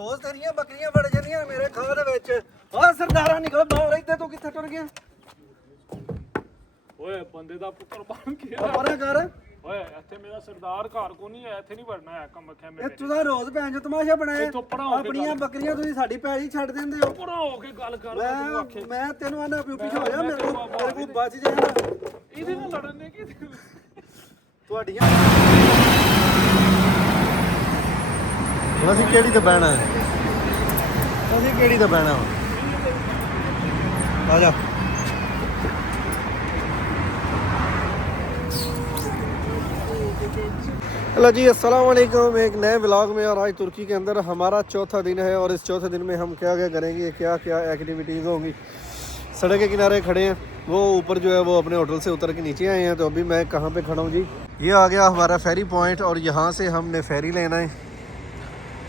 ਰੋਜ਼ ਤੇਰੀਆਂ ਬੱਕਰੀਆਂ ਵੜ ਜਾਂਦੀਆਂ ਮੇਰੇ ਖਾਹ ਦੇ ਵਿੱਚ। ਓ ਸਰਦਾਰਾ ਨਿਕਲ ਬਾਹਰ, ਇੱਥੇ ਤੂੰ ਕਿੱਥੇ ਟੁਰ ਗਿਆ? ਓਏ ਬੰਦੇ ਦਾ ਪੁੱਤਰ ਬਣ ਕੇ ਪਰੇ ਕਰ। ਓਏ ਇੱਥੇ ਮੇਰਾ ਸਰਦਾਰ ਘਰ ਕੋ ਨਹੀਂ ਹੈ, ਇੱਥੇ ਨਹੀਂ ਵੜਨਾ ਹੈ ਕੰਮ ਖਿਆ ਇਹ ਮੇਰੇ। ਤੂੰ ਤਾਂ ਰੋਜ਼ ਭੈਣ ਚੋ ਤਮਾਸ਼ਾ ਬਣਾਇਆ। ਇੱਥੋਂ ਪਰਾਂ ਹੋ ਕੇ ਆਪਣੀਆਂ ਬੱਕਰੀਆਂ ਤੁਸੀਂ ਸਾਡੀ ਪੈਲੀ ਛੱਡ ਦਿੰਦੇ ਹੋ। ਪਰਾਂ ਹੋ ਕੇ ਗੱਲ ਕਰ ਤੂੰ ਆਖੇ ਮੈਂ ਤੈਨੂੰ ਆਨਾ ਪਿਓ ਪਿੱਛੇ ਹੋ ਜਾ, ਮੇਰੇ ਕੋਲ ਬਚ ਜਾਣਾ। ਇਹਦੇ ਨਾਲ ਲੜਨ ਨੇ ਕੀ ਤੁਹਾਡੀਆਂ ਅਸੀਂ ਕਿਹੜੀ ਤੇ ਬਹਿਣਾ ਹੈ? ਅਸੀਂ ਕਿਹੜੀ ਤੇ ਬਹਿਣਾ ਆ ਜਾ। हेलो जी, अस्सलाम वालेकुम। एक नए व्लॉग में, और आज तुर्की के अंदर हमारा चौथा दिन है और इस चौथे दिन में हम क्या क्या करेंगे, क्या क्या एक्टिविटीज़ होंगी। सड़क के किनारे खड़े हैं, वो ऊपर जो है वो अपने होटल से उतर के नीचे आए हैं। तो अभी मैं कहाँ पे खड़ा हूँ जी, ये आ गया हमारा फेरी पॉइंट और यहाँ से हमने फेरी लेना है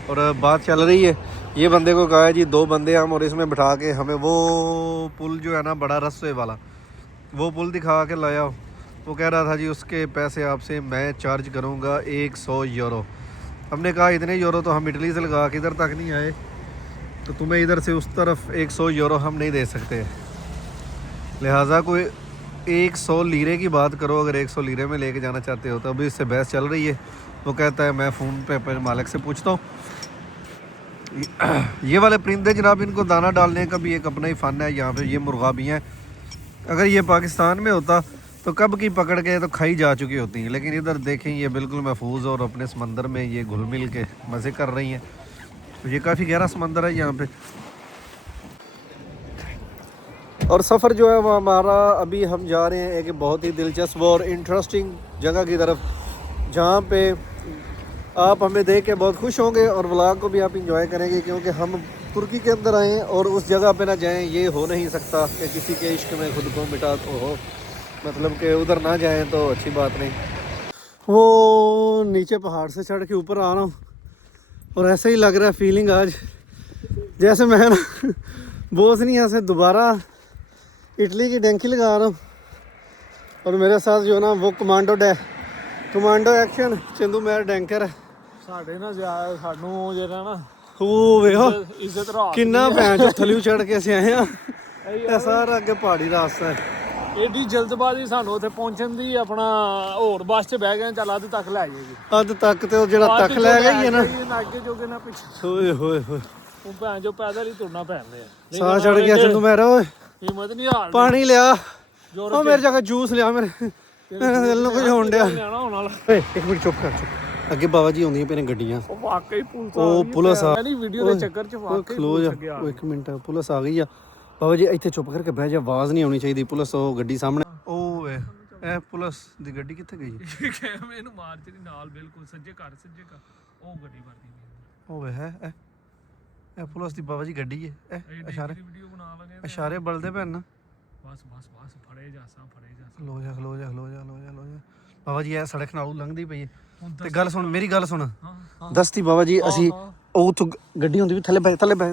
और बात चल रही है। ये बंदे को कहा है जी 2 बंदे हम और इसमें बिठा के हमें वो पुल जो है ना बड़ा रस्ते वाला, वो पुल दिखा के लाया। वो कह रहा था जी उसके पैसे आपसे मैं चार्ज करूँगा 100 यूरो। हमने कहा इतने यूरो तो हम इटली से लगा के इधर तक नहीं आए, तो तुम्हें इधर से उस तरफ 100 यूरो हम नहीं दे सकते, लिहाजा कोई 100 लीरे की बात करो। अगर 100 लीरे में लेके जाना चाहते हो तो अभी इससे बहस चल रही है। वो कहता है मैं फ़ोन पे अपने मालिक से पूछता हूँ। ये वाले परिंदे जनाब, इनको दाना डालने का भी एक अपना ही फ़न है। यहाँ पे ये मुर्गा भी हैं। अगर ये पाकिस्तान में होता तो कब की पकड़ के तो खाई जा चुकी होती हैं, लेकिन इधर देखें ये बिल्कुल महफूज और अपने समंदर में ये घुल मिल के मज़े कर रही हैं। तो ये काफ़ी गहरा समंदर है यहाँ पे। और सफ़र जो है वो हमारा, अभी हम जा रहे हैं एक बहुत ही दिलचस्प और इंटरेस्टिंग जगह की तरफ, जहाँ पे आप हमें देख के बहुत खुश होंगे और व्लॉग को भी आप इंजॉय करेंगे, क्योंकि हम तुर्की के अंदर आए हैं और उस जगह पे ना जाएं, ये हो नहीं सकता कि किसी के इश्क में खुद को मिटा तो हो, मतलब कि उधर ना जाएं तो अच्छी बात नहीं। वो नीचे पहाड़ से चढ़ के ऊपर आ रहा हूँ और ऐसे ही लग रहा है फीलिंग आज जैसे मैं ना बोस्निया से दोबारा इटली की डंकी लगा रहा हूँ। और मेरे साथ जो ना वो कमांडो एक्शन चंदू मेर डैंकर है। ਸਾਡੇ ਨਾਲ ਜ਼ਿਆਦਾ ਸਾਨੂੰ ਜਿਹੜਾ ਨਾ ਉਹ ਵੇਖੋ ਇੱਜ਼ਤ ਰਾਤ ਕਿੰਨਾ ਭੈਣ ਚੋ ਥੱਲੇ ਚੜ ਕੇ ਅਸੀਂ ਆਏ ਆ। ਇਹ ਸਾਰਾ ਅੱਗੇ ਪਹਾੜੀ ਰਾਸਤਾ ਹੈ। ਏਡੀ ਜਲਦਬਾਜ਼ੀ ਸਾਨੂੰ ਉੱਥੇ ਪਹੁੰਚਣ ਦੀ, ਆਪਣਾ ਹੋਰ ਬੱਸ 'ਚ ਬਹਿ ਗਏ, ਚੱਲ ਅੱਧ ਤੱਕ ਲੈ ਜਾਏਗੀ। ਅੱਧ ਤੱਕ ਤੇ ਉਹ ਜਿਹੜਾ ਤੱਕ ਲੈ ਗਈ ਹੈ ਨਾ, ਨਾ ਅੱਗੇ ਜੋਗੇ ਨਾ ਪਿੱਛੇ। ਓਏ ਹੋਏ ਹੋਏ, ਉਹ ਭੈਣ ਜੋ ਪੈਦਲ ਹੀ ਤੁਰਨਾ ਪੈਂਦੇ ਆ। ਸਾਹ ਚੜ ਗਿਆ ਚੰਦੂ ਮੇਰਾ। ਓਏ ਹਿੰਮਤ ਨਹੀਂ ਹਾਰ ਪਾਣੀ ਲਿਆ, ਉਹ ਮੇਰੇ ਜਗ੍ਹਾ ਜੂਸ ਲਿਆ, ਮੇਰੇ ਦਿਲ ਨੂੰ ਕੁਝ ਹੋਣ ਡਿਆ। ਲੈਣਾ ਹੋਣ ਵਾਲਾ। ਓਏ ਇੱਕ ਮਿੰਟ ਚੁੱਪ ਕਰ, ਚੁੱਪ। ਅੱਗੇ ਬਾਬਾ ਜੀ ਆਉਂਦੀਆਂ ਪਈਆਂ ਨੇ ਗੱਡੀਆਂ। ਉਹ ਵਾਕਈ ਪੁਲਿਸ ਉਹ ਪੁਲਿਸ ਆ ਨਹੀਂ, ਵੀਡੀਓ ਦੇ ਚੱਕਰ 'ਚ ਵਾਕਈ ਖਲੋ ਜਾ। ਉਹ ਇੱਕ ਮਿੰਟ, ਪੁਲਿਸ ਆ ਗਈ ਆ। ਬਾਬਾ ਜੀ ਇੱਥੇ ਚੁੱਪ ਕਰਕੇ ਬਹਿ ਜਾ, ਆਵਾਜ਼ ਨਹੀਂ ਆਉਣੀ ਚਾਹੀਦੀ। ਪੁਲਿਸ ਉਹ ਗੱਡੀ ਸਾਹਮਣੇ। ਉਹ ਇਹ ਪੁਲਿਸ ਦੀ ਗੱਡੀ ਕਿੱਥੇ ਗਈ? ਇਹਨੂੰ ਮਾਰ ਚੜੀ ਨਾਲ, ਬਿਲਕੁਲ ਸੱਜੇ ਕਰ ਉਹ ਗੱਡੀ ਵਰਦੀ ਉਹ ਵੇ ਹੈ ਇਹ ਪੁਲਿਸ ਦੀ ਬਾਬਾ ਜੀ ਗੱਡੀ ਹੈ। ਇਹ ਇਸ਼ਾਰੇ ਵੀਡੀਓ ਬਣਾ ਲਗੇ, ਇਸ਼ਾਰੇ ਬਲਦੇ ਪੈਣ ਨਾ। ਬਸ ਫੜੇ ਜਾ। ਖਲੋ ਜਾ ਬਾਬਾ ਜੀ। ਇਹ ਸੜਕ ਨਾਲ ਲੰਘਦੀ ਪਈ ਹੈ ਤੇ ਗੱਲ ਸੁਣ, ਮੇਰੀ ਗੱਲ ਸੁਣ। ਦੱਸਤੀ ਬਾਬਾ ਜੀ, ਅਸੀਂ ਉਹ ਉੱਥੋਂ ਗੱਡੀ ਹੁੰਦੀ ਵੀ ਥੱਲੇ ਬਹਿ ਜਾ, ਥੱਲੇ ਬਹਿ,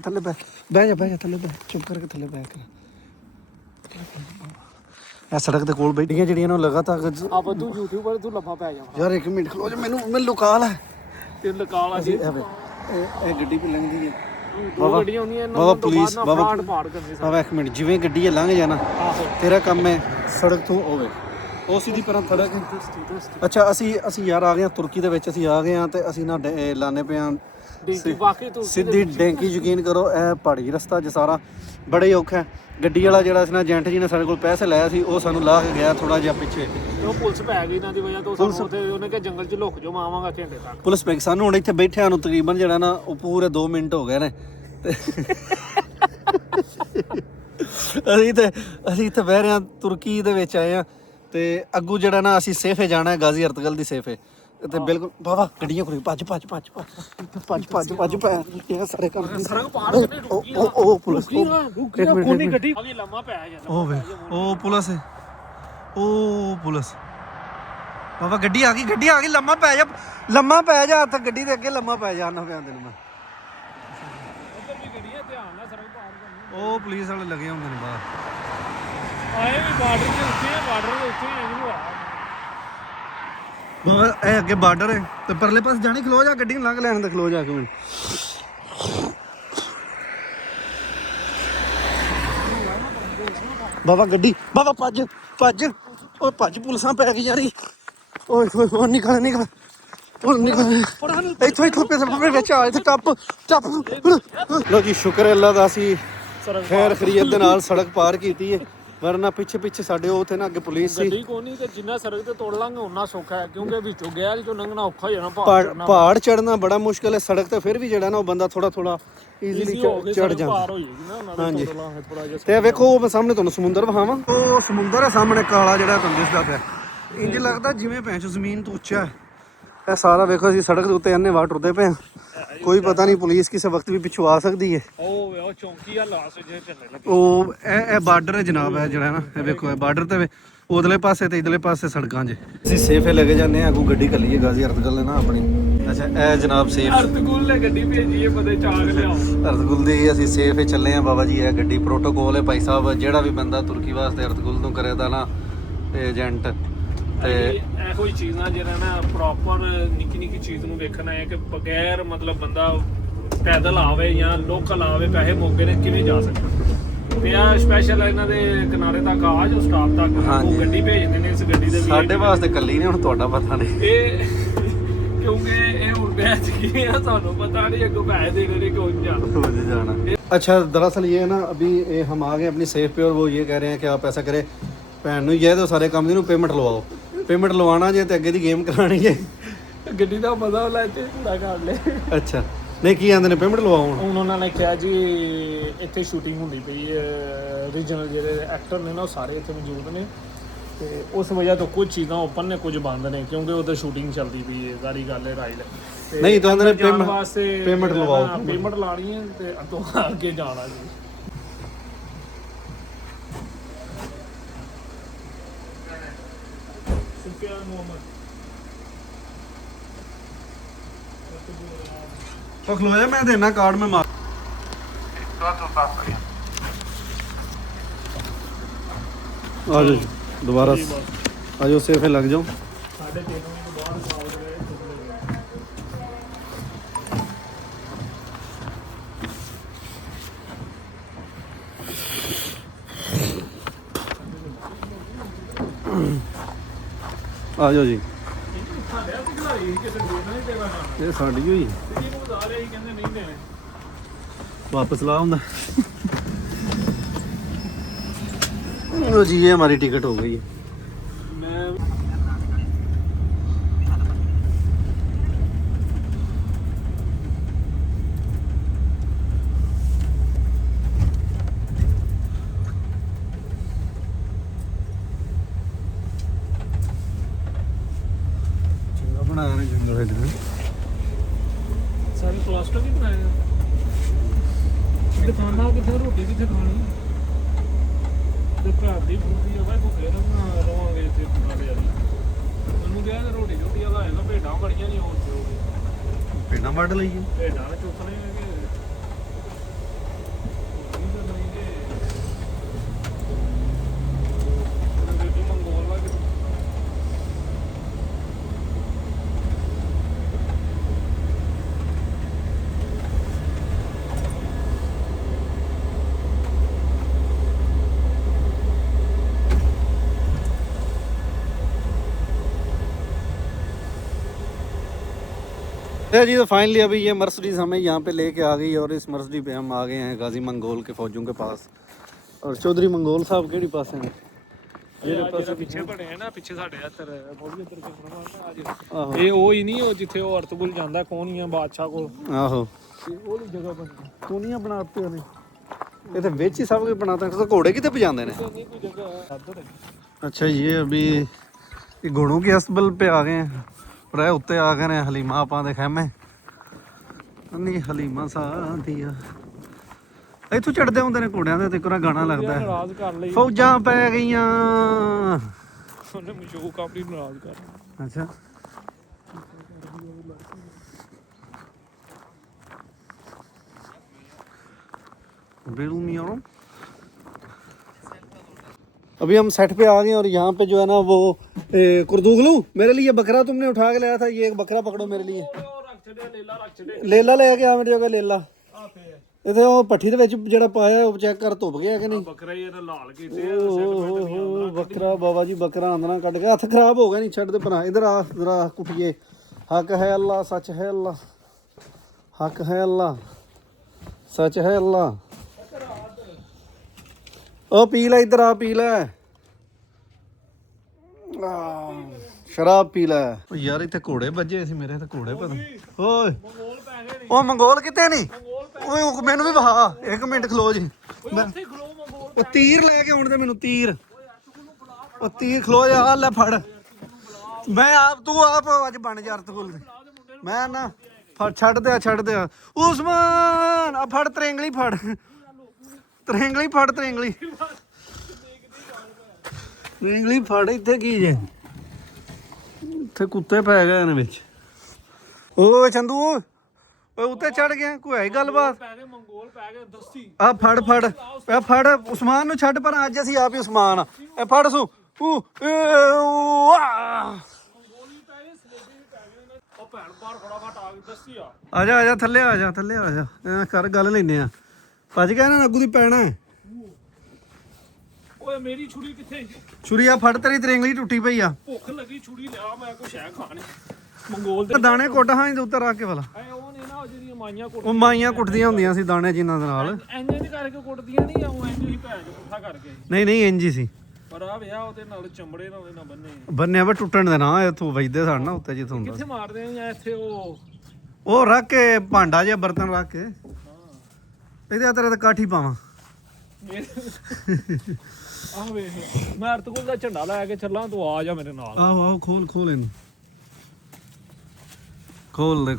ਚੁੱਪ ਕਰਕੇ ਥੱਲੇ ਬਹਿ ਕਰ। ਇਹ ਸੜਕ ਦੇ ਕੋਲ ਬੈਠੀਆਂ ਜਿਹੜੀਆਂ ਨੂੰ ਲਗਾਤਾਰ ਆਪਾਂ ਤੂੰ ਯੂਟਿਊਬਰ, ਤੂੰ ਲੱਫਾ ਪੈ ਜਾ ਯਾਰ। ਇੱਕ ਮਿੰਟ ਖਲੋ ਜਾ, ਮੈਨੂੰ ਲੁਕਾ ਲੈ। ਤੇ ਲਕਾਲਾ ਸੀ ਇਹ ਗੱਡੀ ਵੀ ਲੰਘਦੀ ਹੈ। ਦੋ ਗੱਡੀਆਂ ਹੁੰਦੀਆਂ ਇਹਨਾਂ ਬਾਬਾ ਪੁਲਿਸ, ਬਾਬਾ ਕਰਨੀ ਬਾਬਾ ਇੱਕ ਮਿੰਟ, ਜਿਵੇਂ ਗੱਡੀ ਇਹ ਲੰਘ ਜਾਣਾ, ਤੇਰਾ ਕੰਮ ਹੈ ਸੜਕ ਤੋਂ ਹੋਵੇ ਉਹ ਸਿੱਧੀ ਪਰਾਂ ਸੜਕ। ਅੱਛਾ ਅਸੀਂ ਯਾਰ ਆ ਗਏ ਹਾਂ ਤੁਰਕੀ ਦੇ ਵਿੱਚ, ਅਸੀਂ ਆ ਗਏ ਹਾਂ ਤੇ ਅਸੀਂ ਨਾ ਲਾਣੇ ਪਏ ਹਾਂ ਸਿੱਧੀ ਡੈਂਕੀ। ਯਕੀਨ ਕਰੋ ਇਹ ਪਹਾੜੀ ਰਸਤਾ ਜਿ ਸਾਰਾ ਬੜਾ ਹੀ ਔਖਾ ਹੈ। ਗੱਡੀ ਵਾਲਾ ਜਿਹੜਾ ਸੀ ਨਾ, ਏਜੰਟ ਜੀ ਨੇ ਸਾਡੇ ਕੋਲ ਪੈਸੇ ਲਾਇਆ ਸੀ, ਉਹ ਸਾਨੂੰ ਲਾ ਕੇ ਗਿਆ ਥੋੜਾ ਜਿਹਾ ਪਿੱਛੇ। ਉਹ ਪੁਲਿਸ ਪੈ ਗਈ ਇਹਨਾਂ ਦੀ ਵਜ੍ਹਾ ਤੋਂ, ਸਾਨੂੰ ਉੱਥੇ ਉਹਨੇ ਕਿਹਾ ਜੰਗਲ 'ਚ ਲੁਕ ਜਾਓ, ਮੈਂ ਆਵਾਂਗਾ ਘੰਟੇ ਤੱਕ। ਪੁਲਿਸ ਪੈ ਗਈ ਸਾਨੂੰ। ਹੁਣ ਇੱਥੇ ਬੈਠਿਆਂ ਨੂੰ ਤਕਰੀਬਨ ਜਿਹੜਾ ਨਾ ਉਹ ਪੂਰੇ 2 ਮਿੰਟ ਹੋ ਗਏ ਨੇ ਤੇ ਅਸੀਂ ਇੱਥੇ ਬਹਿ ਰਹੇ ਹਾਂ, ਤੁਰਕੀ ਦੇ ਵਿੱਚ ਆਏ ਹਾਂ। ਤੇ ਅੱਗੂ ਜਿਹੜਾ ਨਾ ਅਸੀਂ ਸੇਫੇ ਜਾਣਾ ਹੈ, ਗਾਜ਼ੀ ਅਰਤਗਲ ਦੀ ਸੇਫੇ ਤੇ ਬਿਲਕੁਲ। ਬਾਬਾ ਗੱਡੀਆਂ ਕੋਲ ਭੱਜ ਇਹ ਸਾਰੇ ਕੰਮ ਉਹ ਪੁਲਿਸ ਕੋਨੀ ਗੱਡੀ ਆ ਗਈ, ਲੰਮਾ ਪੈ ਜਾਂਦਾ। ਉਹ ਪੁਲਿਸ ਬਾਬਾ ਗੱਡੀ ਆ ਗਈ, ਲੰਮਾ ਪੈ ਜਾ ਹੱਥ ਗੱਡੀ ਦੇ ਅੱਗੇ, ਲੰਮਾ ਪੈ ਜਾ ਨਾ ਪਿਆ ਤੈਨੂੰ ਮੈਂ। ਉੱਧਰ ਵੀ ਗੱਡੀਆਂ, ਧਿਆਨ ਨਾਲ ਸੜਕ ਪਾਰ ਕਰਨੀ। ਉਹ ਪੁਲਿਸ ਵਾਲੇ ਲੱਗੇ ਹੁੰਦੇ ਨੇ ਬਾਹਰ। ਆਏ ਵੀ ਬਾਰਡਰ ਦੇ ਉੱਤੇ ਆ, ਬਾਰਡਰ ਦੇ ਉੱਤੇ ਇਹਨੂੰ ਆ ਬਾਬਾ ਇਹ ਅੱਗੇ ਬਾਰਡਰ ਹੈ ਤੇ ਪਰਲੇ ਪਾਸੇ ਜਾਣੀ। ਖਲੋ ਜਾ, ਗੱਡੀ ਨੂੰ ਲੰਘ ਲੈਣ ਦੇ, ਖਲੋ ਜਾ ਕੇ ਮੈਨੂੰ। ਬਾਬਾ ਗੱਡੀ, ਬਾਬਾ ਭੱਜ ਭੱਜ, ਓਏ ਭੱਜ, ਪੁਲਿਸਾਂ ਪੈ ਗਈ ਯਾਰੀ। ਓਏ ਹੋਏ ਹੋਏ, ਨਿਕਲ ਨਿਕਲ, ਉਹ ਨਿਕਲ ਇੱਥੋਂ ਇੱਥੋਂ ਪੇ ਵਿੱਚ ਆ, ਇੱਥੇ ਟੱਪ ਟੱਪ। ਲੋ ਜੀ, ਸ਼ੁਕਰ ਹੈ ਅੱਲਾ ਦਾ, ਅਸੀਂ ਖੈਰ ਖਰੀਅਤ ਦੇ ਨਾਲ ਸੜਕ ਪਾਰ ਕੀਤੀ ਹੈ, ਵਰਨਾ ਪਿੱਛੇ ਪਿੱਛੇ ਸਾਡੇ ਉਹ ਉੱਥੇ ਨਾ ਅੱਗੇ ਪੁਲਿਸ ਸੀ। ਗੱਡੀ ਕੋਈ ਨਹੀਂ ਤੇ ਜਿੰਨਾ ਸੜਕ ਤੇ ਤੋੜ ਲਾਂਗੇ ਉਨਾ ਸੌਖਾ ਹੈ, ਕਿਉਂਕਿ ਵਿੱਚੋਂ ਗੈਰ ਚੋਂ ਲੰਘਣਾ ਔਖਾ ਹੋ ਜਾਣਾ। ਪਹਾੜ ਚੜਨਾ ਬੜਾ ਮੁਸ਼ਕਲ ਹੈ, ਸੜਕ ਤੇ ਫਿਰ ਵੀ ਜਿਹੜਾ ਨਾ ਉਹ ਬੰਦਾ ਥੋੜਾ ਥੋੜਾ ਈਜ਼ੀਲੀ ਚੜ ਜਾਂਦਾ। ਪਾਰ ਹੋ ਜਾਏਗੀ ਨਾ ਉਹਨਾਂ ਦੇ ਹਾਂਜੀ। ਤੋੜ ਲਾਂਗੇ ਥੋੜਾ ਜਿਹਾ। ਤੇ ਵੇਖੋ ਉਹ ਮੈਂ ਸਾਹਮਣੇ ਤੁਹਾਨੂੰ ਸਮੁੰਦਰ ਵਿਖਾਵਾਂ, ਉਹ ਸਮੁੰਦਰ ਹੈ ਸਾਹਮਣੇ ਕਾਲਾ ਜਿਹੜਾ ਤੁਹਾਨੂੰ ਦਿਸਦਾ ਪਿਆ, ਇੰਜ ਲੱਗਦਾ ਜਿਵੇਂ ਭੈਣ ਚੋ ਜ਼ਮੀਨ ਤੋਂ ਉੱਚਾ ਹੈ। ਇਹ ਸਾਰਾ ਵੇਖੋ ਅਸੀਂ ਸੜਕ ਦੇ ਉੱਤੇ ਇੰਨੇ ਵਾਰ ਟੁਰਦੇ ਪਏ ਹਾਂ, ਕੋਈ ਪਤਾ ਨਹੀਂ ਪੁਲਿਸ ਕਿਸੇ ਵਕਤ ਵੀ ਪਿੱਛੋਂ ਆ ਸਕਦੀ ਹੈ। ਉਹ ਚੌਂਕੀ ਆ ਲਾਸ ਜੇ ਚੱਲੇ ਲੱਗੇ। ਉਹ ਇਹ ਬਾਰਡਰ ਹੈ ਜਨਾਬ, ਹੈ ਜਿਹੜਾ ਨਾ ਇਹ ਵੇਖੋ, ਇਹ ਬਾਰਡਰ ਤੇ ਉਧਰਲੇ ਪਾਸੇ ਤੇ ਇਧਰਲੇ ਪਾਸੇ ਸੜਕਾਂ 'ਚ ਅਸੀਂ ਸੇਫੇ ਲੈ ਕੇ ਜਾਂਦੇ ਹਾਂ। ਅੱਗੋਂ ਗੱਡੀ ਕੱਲੀਏ ਗਾਜ਼ੀ ਅਰਤਗਲ ਨੇ ਨਾ ਆਪਣੀ। ਅੱਛਾ ਇਹ ਜਨਾਬ ਸੇਫ ਅਰਤਗੁਲ ਨੇ ਗੱਡੀ ਭੇਜੀ ਹੈ, ਪਤੇ ਚਾਗ ਲਿਆਓ। ਅਰਤਗੁਲ ਦੀ ਅਸੀਂ ਸੇਫ ਚੱਲੇ ਹਾਂ ਬਾਬਾ ਜੀ। ਇਹ ਗੱਡੀ ਪ੍ਰੋਟੋਕੋਲ ਹੈ ਭਾਈ ਸਾਹਿਬ, ਜਿਹੜਾ ਵੀ ਬੰਦਾ ਤੁਰਕੀ ਵਾਸਤੇ ਅਰਤਗੁਲ ਤੋਂ ਕਰੇ ਤਾਂ ਨਾ ਏਜੰਟ ਤੇ ਇਹੋ ਹੀ ਚੀਜ਼ਾਂ ਜਿਹੜਾ ਨਾ ਪ੍ਰੋਪਰ ਨਿੱਕੀ ਨਿੱਕੀ ਚੀਜ਼ ਨੂੰ ਵੇਖਣਾ ਹੈ ਕਿ ਬਗੈਰ ਮਤਲਬ ਬੰਦਾ ਪੈਦਲ ਆਵੇ ਜਾਂ ਲੋਕਲ ਆਵੇ, ਪੈਸੇ ਮੋਗੇ ਨੇ ਕਿਵੇਂ ਜਾ ਸਕਦਾ। ਤੇ ਆ ਸਪੈਸ਼ਲ ਇਹਨਾਂ ਦੇ ਕਿਨਾਰੇ ਤੱਕ ਆ ਜੋ ਸਟਾਫ ਤੱਕ ਉਹ ਗੱਡੀ ਭੇਜਦੇ ਨੇ। ਇਸ ਗੱਡੀ ਦੇ ਸਾਡੇ ਵਾਸਤੇ ਕੱਲੀ ਨੇ, ਹੁਣ ਤੁਹਾਡਾ ਪਤਾ ਨਹੀਂ ਇਹ, ਕਿਉਂਕਿ ਇਹ ਹੁਣ ਬੈਚ ਗਏ ਆ, ਸਾਨੂੰ पता नहीं ਅੱਗੋਂ पैसे देने ने कौन जाना। अच्छा दरअसल ये है ना, अभी हम आ गए अपनी सेफ पे और वो ये कह रहे हैं कि आप ऐसा करें, ਭੈਣ ਨੂੰ ਇਹ ਦੋ ਸਾਰੇ ਕੰਮ ਦੀ ਨੂੰ ਪੇਮੈਂਟ ਲਵਾਓ। ਪੇਮੈਂਟ ਲਵਾਉਣਾ ਜੇ ਤੇ ਅੱਗੇ ਦੀ ਗੇਮ ਕਰਾਣੀ ਹੈ। ਗੱਡੀ ਦਾ ਮਜ਼ਾ ਲੈ ਤੇ ਪੂਰਾ ਕਰ ਲੈ। ਅੱਛਾ ਨਹੀਂ ਕੀ ਆਂਦੇ ਨੇ ਪੇਮੈਂਟ ਲਵਾਓ ਹੁਣ ਉਹਨਾਂ ਨੇ ਕਿਹਾ ਜੀ ਇੱਥੇ ਸ਼ੂਟਿੰਗ ਹੁੰਦੀ ਪਈ ਹੈ, ਰੀਜਨਲ ਜਿਹੜੇ ਐਕਟਰ ਨੇ ਨਾ ਉਹ ਸਾਰੇ ਇੱਥੇ ਮੌਜੂਦ ਨੇ, ਤੇ ਉਸ ਵਜ੍ਹਾ ਤੋਂ ਕੁਝ ਚੀਜ਼ਾਂ ਓਪਨ ਨੇ ਕੁਝ ਬੰਦ ਨੇ, ਕਿਉਂਕਿ ਉਧਰ ਸ਼ੂਟਿੰਗ ਚੱਲਦੀ ਪਈ ਹੈ। ਸਾਰੀ ਗੱਲ ਹੈ ਰਾਈਲ ਨਹੀਂ ਤਾਂ ਅੰਦਰ ਪੇਮੈਂਟ ਲਵਾਓ, ਪੇਮੈਂਟ ਲਾਣੀ ਹੈ ਤੇ ਅੱਗੋਂ ਅੱਗੇ ਜਾਣਾ ਜੀ। तो खलो जा, मैं देना कार्ड में मार। आ जाओ दोबारा, आ जाओ सेफ है, लग जाओ। आ जाओ जी, ਇਹ ਸਾਡੀ ਹੋਈ वापस ला ਹੁੰਦਾ। लो जी ये हमारी टिकट हो गई है। बनाया ना जंगल इधर ਸਾਰੀ ਪਲਾਸਟਿਕ ਹੀ ਬਣਾਇਆ। ਦੁਕਾਨਾਂ ਕਿੱਥੇ, ਰੋਟੀ ਕਿੱਥੇ ਖਾਣੀ ਤੇ ਘਰ ਦੀ ਫੂਕੀ ਆ ਭਾਈ, ਭੁੱਖੇ ਨਾ ਰਵਾਂਗੇ ਇੱਥੇ ਬੁਲਾਰੇ ਵਾਲੀ। ਮੈਨੂੰ ਕਿਹਾ ਕਿ ਰੋਟੀ ਰੋਟੀ ਵਾਲਾ ਹੈਗਾ, ਭੇਡਾਂ ਬੜੀਆਂ ਨਹੀਂ ਹੋਣ पेड़ा वड लईए, ਭੇਡਾਂ ਨੇ ਚੁੱਕਣੇ ਹੈਗੇ। ਮੰਗੋਲ ਵਾ जी। तो फाइनली अभी ये मर्सिडीज हमें यहाँ पे लेके आ गई और इस मर्सिडीज पे हम आ गए हैं गाजी मंगोल के फौजों के पास। और चौधरी मंगोल साहब केड़ी पास हैं? ਪਿੱਛੇ ਬਣੇ ਆ ਨਾ, ਪਿੱਛੇ ਸਾਡੇ ਇੱਧਰ ਬੋਲੀ ਇੱਧਰ ਕਿੰਨਾ ਇਹ ਉਹ ਹੀ ਨਹੀਂ, ਉਹ ਜਿੱਥੇ ਉਹ ਅਰਤਗੁਲ ਜਾਂਦਾ ਕੋਨੀਆਂ ਬਾਦਸ਼ਾਹ ਕੋਲ, ਆਹੋ ਉਹਦੀ ਜਗ੍ਹਾ ਬਣੀ। ਕੋਨੀਆਂ ਬਣਾਤੇ ਉਹਨੇ, ਇਹ ਤੇ ਵਿੱਚ ਹੀ सब कुछ बनाता है। घोड़े कितने बजाते हैं? ਨਹੀਂ ਕੋਈ ਜਗ੍ਹਾ ਇੱਧਰ ਹੈ। अच्छा ये अभी ये घोड़ों के अस्तबल पे आ गए हैं और ये उत्ते आ गए हैं हलीमा ਆਪਾਂ ਦੇ ਖੈਮੇ। ਨਹੀਂ ਹਲੀਮਾ ਸਾਥੀਆ ਇੱਥੋਂ ਚੜਦੇ ਹੁੰਦੇ ਨੇ ਘੋੜਿਆਂ ਦੇ, ਤੇ ਕੋਰਾ ਗਾਣਾ ਲੱਗਦਾ ਹੈ, ਨਾਰਾਜ਼ ਕਰ ਲਈ ਫੌਜਾਂ ਪੈ ਗਈਆਂ। ਉਹਨੇ ਮਸ਼ੂਕ ਆਪਣੀ ਨਾਰਾਜ਼ ਕਰ। ਅੱਛਾ अभी हम सेट पे आ गए और यहाँ पे जो है ना वो कुर्दुगलू, मेरे लिए बकरा तुमने उठा के लाया था, ये एक बकरा पकड़ो मेरे लिए। लेला ले गया मेरी जगह, लेला ਆ ਪਿਆ ਇਹਦੇ ਉਹ ਪੱਠੀ ਦੇ ਵਿੱਚ ਜਿਹੜਾ ਪਾਇਆ ਉਹ ਚੈੱਕ ਕਰ ਧੁੱਪ ਗਿਆ ਕਿ ਨਹੀਂ। ਬੱਕਰਾ ਹੀ ਇਹਦਾ ਲਾਲ ਕੀਤੇ ਆ ਸੈਗਮੈਂਟ ਬੱਕਰਾ ਬਾਬਾ ਜੀ ਬੱਕਰਾ ਅੰਦਰਾਂ ਕੱਢ ਕੇ ਹੱਥ ਖਰਾਬ ਹੋ ਗਿਆ ਨਹੀਂ ਛੱਡ ਦੇ ਭਰਾ ਇਧਰ ਆ ਜ਼ਰਾ ਕੁੱਟੀਏ। ਹੱਕ ਹੈ ਅੱਲਾ ਸੱਚ ਹੈ ਅੱਲਾ ਹੱਕ ਹੈ ਅੱਲਾ ਸੱਚ ਹੈ ਅੱਲਾ। ਉਹ ਪੀ ਲੈ ਇਧਰ ਆ ਪੀ ਲੈ ਸ਼ਰਾਬ ਪੀ ਲੈ। ਉਹ ਯਾਰ ਇੱਥੇ ਘੋੜੇ ਵੱਜੇ ਸੀ ਮੇਰੇ ਤੇ ਘੋੜੇ ਪਤਾ ਓਏ ਮੰਗੋਲ ਪੈ ਗਏ ਨੇ ਉਹ ਮੰਗੋਲ ਕਿਤੇ ਨਹੀਂ ਓਏ ਉਹ ਮੈਨੂੰ ਵੀ ਵਹਾ 1 ਮਿੰਟ ਖਲੋ ਜੀ ਉੱਥੇ ਖਲੋ ਮੰਗੋਲ ਉਹ ਤੀਰ ਲੈ ਕੇ ਆਉਣ ਦੇ ਮੈਨੂੰ ਤੀਰ ਉਹ ਤੀਰ ਖਲੋ ਜਾ ਆ ਲੈ ਫੜ ਮੈਂ ਆਪ ਤੂੰ ਆਪ ਅੱਜ ਬਣ ਜਾ ਅਰਤਗੁਲ ਮੈਂ ਨਾ ਫੜ ਛੱਡ ਦੇ ਆ ਉਸਮਾਨ ਆ ਫੜ ਤਰੇਂਗਲੀ ਫੜ ਤਰੇਂਗਲੀ ਫੜ ਇੱਥੇ ਕੀ ਜੇ ਇੱਥੇ ਕੁੱਤੇ ਪੈ ਗਏ ਨੇ ਵਿੱਚ। ਓਏ ਚੰਦੂ ਓਏ ਉੱਤੇ ਚੜ ਗਿਆ ਕੋਈ ਹੈ ਗੱਲਬਾਤ ਪੈ ਗਏ ਮੰਗੋਲ ਪੈ ਗਏ ਦੱਸੀ ਆ ਫੜ ਉਸਮਾਨ ਨੂੰ ਛੱਡ ਪਰ ਅੱਜ ਅਸੀਂ ਆਪ ਹੀ ਉਸਮਾਨ ਆ ਇਹ ਫੜ ਸੂ ਮੰਗੋਲ ਵੀ ਪੈ ਗਏ ਸਲੇਬੀ ਵੀ ਪੈ ਗਏ ਨੇ। ਉਹ ਭੈਣ ਬਾਹਰ ਫਟਾਫਟ ਆ ਗਈ ਦੱਸੀ ਆ ਜਾ ਥੱਲੇ ਆ ਜਾ ਐਂ ਕਰ ਗੱਲ ਲੈਨੇ ਆ ਭੱਜ ਗਿਆ ਨਾ ਅੱਗੂ ਦੀ ਪੈਣਾ ਹੈ। ਓਏ ਮੇਰੀ ਛੁਰੀ ਕਿੱਥੇ ਛੁਰੀ ਆ ਫੜ ਤੇਰੀ ਤਰੇਂਗਲੀ ਟੁੱਟੀ ਪਈ ਆ ਭੁੱਖ ਲੱਗੀ ਛੁਰੀ ਲਿਆ ਮੈਂ ਕੁਛ ਹੈ ਖਾਣੀ ਮੰਗੋਲ ਦੇ ਦਾਣੇ ਕੁੱਟ ਹਾਂ ਇਹਦੇ ਉੱਤੇ ਰੱਖ ਕੇ ਵਾਲਾ ਐ ਉਹ ਨੇ ਨਾ ਜਿਹੜੀਆਂ ਮਾਈਆਂ ਕੁੱਟ ਉਹ ਮਾਈਆਂ ਕੁੱਟਦੀਆਂ ਹੁੰਦੀਆਂ ਸੀ ਦਾਣੇ ਜਿਨ੍ਹਾਂ ਦੇ ਨਾਲ ਐਂਜੇ ਨਹੀਂ ਕਰਕੇ ਕੁੱਟਦੀਆਂ ਨਹੀਂ ਉਹ ਐਂਜੇ ਹੀ ਭੈਣ ਚ ਪੁੱਠਾ ਕਰਕੇ ਨਹੀਂ ਇੰਜ ਹੀ ਸੀ ਪਰ ਆ ਵਿਆਹ ਉਹਦੇ ਨਾਲ ਚਮੜੇ ਨਾਲ ਉਹਦੇ ਨਾਲ ਬੰਨੇ ਬੰਨਿਆ ਵਾ ਟੁੱਟਣ ਦੇ ਨਾ ਇੱਥੋਂ ਵੱਜਦੇ ਸਨ ਨਾ ਉੱਤੇ ਜਿੱਥੋਂ ਹੁੰਦਾ ਕਿੱਥੇ ਮਾਰਦੇ ਆ ਜਾਂ ਇੱਥੇ ਉਹ ਰੱਖ ਕੇ ਭਾਂਡਾ ਜਿਹਾ ਬਰਤਨ ਰੱਖ ਕੇ ਇਹਦੇ ਤੇਰੇ ਤੇ ਕਾਠੀ ਪਾਵਾਂ ਆ ਵੇਖ ਮੈਂ ਅਰਤਗੁਲ ਦਾ ਝੰਡਾ ਲੈ ਕੇ ਚੱਲਾਂ ਤੂੰ ਆ ਜਾ ਮੇਰੇ ਨਾਲ ਆਹੋ ਖੋਲ ਇਹਨੂੰ ਖੋਲ ਦੇ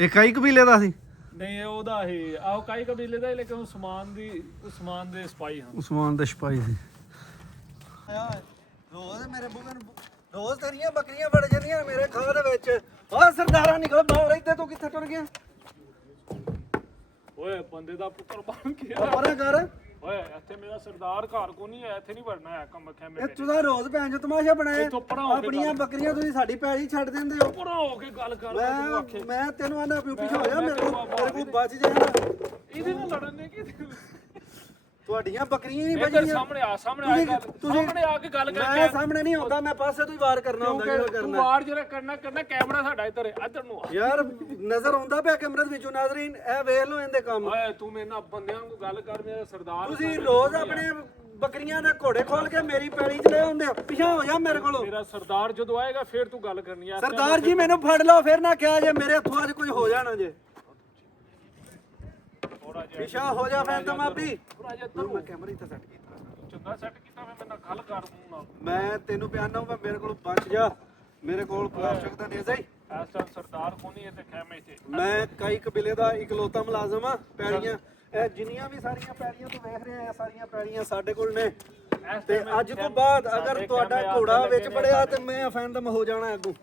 ਇਹ ਕਈ ਕਬੀਲੇ ਦਾ ਸੀ ਨਹੀਂ ਉਹਦਾ ਇਹ ਆਹ ਕਾਈ ਕਬੀਲੇ ਦਾ ਲੇਕਿਨ ਉਸਮਾਨ ਦੇ ਸਪਾਈ ਹਾਂ ਉਸਮਾਨ ਦੇ ਸਿਪਾਹੀ ਸੀ। ਰੋਜ਼ ਮੇਰੇ ਬੂਹੇ ਨੂੰ ਰੋਜ਼ ਤੇਰੀਆਂ ਬੱਕਰੀਆਂ ਵੜ ਜਾਂਦੀਆਂ ਮੇਰੇ ਖਾਹ ਦੇ ਵਿੱਚ ਆ ਸਰਦਾਰਾ ਨਿਕਲ ਬਾਹਰ ਇੱਥੇ ਤੂੰ ਕਿੱਥੇ ਟੁਰ ਗਿਆ ਓਏ ਬੰਦੇ ਦਾ ਪੁੱਤਰ ਬਣ ਕੇ ਪਰਾਂ ਕਰ ਓਏ ਇੱਥੇ ਮੇਰਾ ਸਰਦਾਰ ਘਰ ਕੋ ਨਹੀਂ ਹੈ ਇੱਥੇ ਨਹੀਂ ਵੜਨਾ ਹੈ ਕੰਮ ਖੈਮੇ ਇਹ ਤੁਸੀਂ ਰੋਜ਼ ਭੈਣ ਜੋ ਤਮਾਸ਼ਾ ਬਣਾਇਆ ਇੱਥੋਂ ਪਰਾਂ ਹੋ ਕੇ ਆਪਣੀਆਂ ਬੱਕਰੀਆਂ ਤੁਸੀਂ ਸਾਡੀ ਪੈਲੀ ਛੱਡ ਦਿੰਦੇ ਹੋ ਪਰਾਂ ਹੋ ਕੇ ਗੱਲ ਕਰ ਤੂੰ ਆਖੇ ਮੈਂ ਤੈਨੂੰ ਆਨਾ ਪਿਓ ਪਿੱਛੇ ਹੋ ਜਾ ਮੇਰੇ ਕੋਲ ਬਚ ਜਾਣਾ ਇਹਦੇ ਨਾਲ ਲੜਨ ਨੇ ਕੀ ਤੁਹਾਡੀਆਂ ਬੱਕਰੀਆਂ ਨਹੀਂ ਇੱਧਰ ਬਚੀਆਂ ਸਾਹਮਣੇ ਆ ਕੇ ਗੱਲ ਕਰ ਮੈਂ ਸਾਹਮਣੇ ਨਹੀਂ ਆਉਂਦਾ ਮੈਂ ਪਾਸੇ ਤੋਂ ਹੀ ਵਾਰ ਕਰਨਾ ਹੁੰਦਾ ਜਿਹੜਾ ਤੂੰ ਕਰਨਾ ਵਾਰ ਜਿਹੜਾ ਕਰਨਾ ਕੈਮਰਾ ਸਾਡਾ ਇੱਧਰ ਨੂੰ ਆ ਯਾਰ ਨਜ਼ਰ ਆਉਂਦਾ ਪਿਆ ਕੈਮਰੇ ਦੇ ਵਿੱਚੋਂ ਨਾਜ਼ਰੀਨ ਇਹ ਵੇਖ ਲਓ ਇਹਦੇ ਕੰਮ ਓਏ ਤੂੰ ਮੇਰੇ ਨਾਲ ਬੰਦਿਆਂ ਨੂੰ ਗੱਲ ਕਰ ਮੇਰਾ ਸਰਦਾਰ ਤੁਸੀਂ ਰੋਜ਼ ਆਪਣੇ ਬੱਕਰੀਆਂ ਦੇ ਘੋੜੇ ਖੋਲ ਕੇ ਮੇਰੀ ਪੈਲੀ 'ਚ ਲੈ ਆਉਂਦੇ ਹੋ ਪਿਛਾ ਹੋ ਜਾ ਮੇਰੇ ਕੋਲੋਂ ਮੇਰਾ ਸਰਦਾਰ ਜਦੋਂ ਆਏਗਾ ਫਿਰ ਤੂੰ ਗੱਲ ਕਰਨੀ ਆ ਸਰਦਾਰ ਜੀ ਮੈਨੂੰ ਫੜ ਲਓ ਫਿਰ ਨਾ ਕਿਹਾ ਜੇ ਮੇਰੇ ਹੱਥੋਂ ਅੱਜ ਕੁਝ ਹੋ ਜਾਣਾ ਜੇ ਥੋੜਾ ਜਿਹਾ ਪਿਛਾ ਹੋ ਜਾ ਫੈਨ ਤਮਾਬੀ ਥੋੜਾ ਜਿਹਾ ਮੈਂ ਕੈਮਰੇ ਤੇ ਸੈੱਟ ਕੀਤਾ ਚੰਗਾ ਸੈੱਟ ਕੀਤਾ ਮੈਂ ਮੇਰੇ ਨਾਲ ਗੱਲ ਕਰ ਦੂੰਗਾ ਮੈਂ ਤੈਨੂੰ ਪਿਆਨਾ ਮੈਂ ਮੇਰੇ ਕੋਲ ਬਚ ਜਾ ਮੇਰੇ ਕੋਲ ਪਲਾਸਟਿਕ ਦਾ ਨੇਜ਼ਾ ਹੀ ਇਸ ਟਾਈਮ ਸਰਦਾਰ ਕੋਨੀ ਇੱਥੇ ਖੈਮੇ 'ਚ ਮੈਂ ਕਈ ਕਬੀਲੇ ਦਾ ਇਕਲੌਤਾ ਮੁਲਾਜ਼ਮ ਆ ਪੈੜੀਆਂ ਇਹ ਜਿੰਨੀਆਂ ਵੀ ਸਾਰੀਆਂ ਪੈੜੀਆਂ ਤੋਂ ਵੇਖ ਰਹੇ ਆ ਸਾਰੀਆਂ ਪੈੜੀਆਂ ਸਾਡੇ ਕੋਲ ਨੇ ਤੇ ਅੱਜ ਤੋਂ ਬਾਅਦ ਅਗਰ ਤੁਹਾਡਾ ਘੋੜਾ ਵਿੱਚ ਪੜਿਆ ਤੇ ਮੈਂ ਅਫੈਂਦਮ ਹੋ ਜਾਣਾ ਅੱਗੋਂ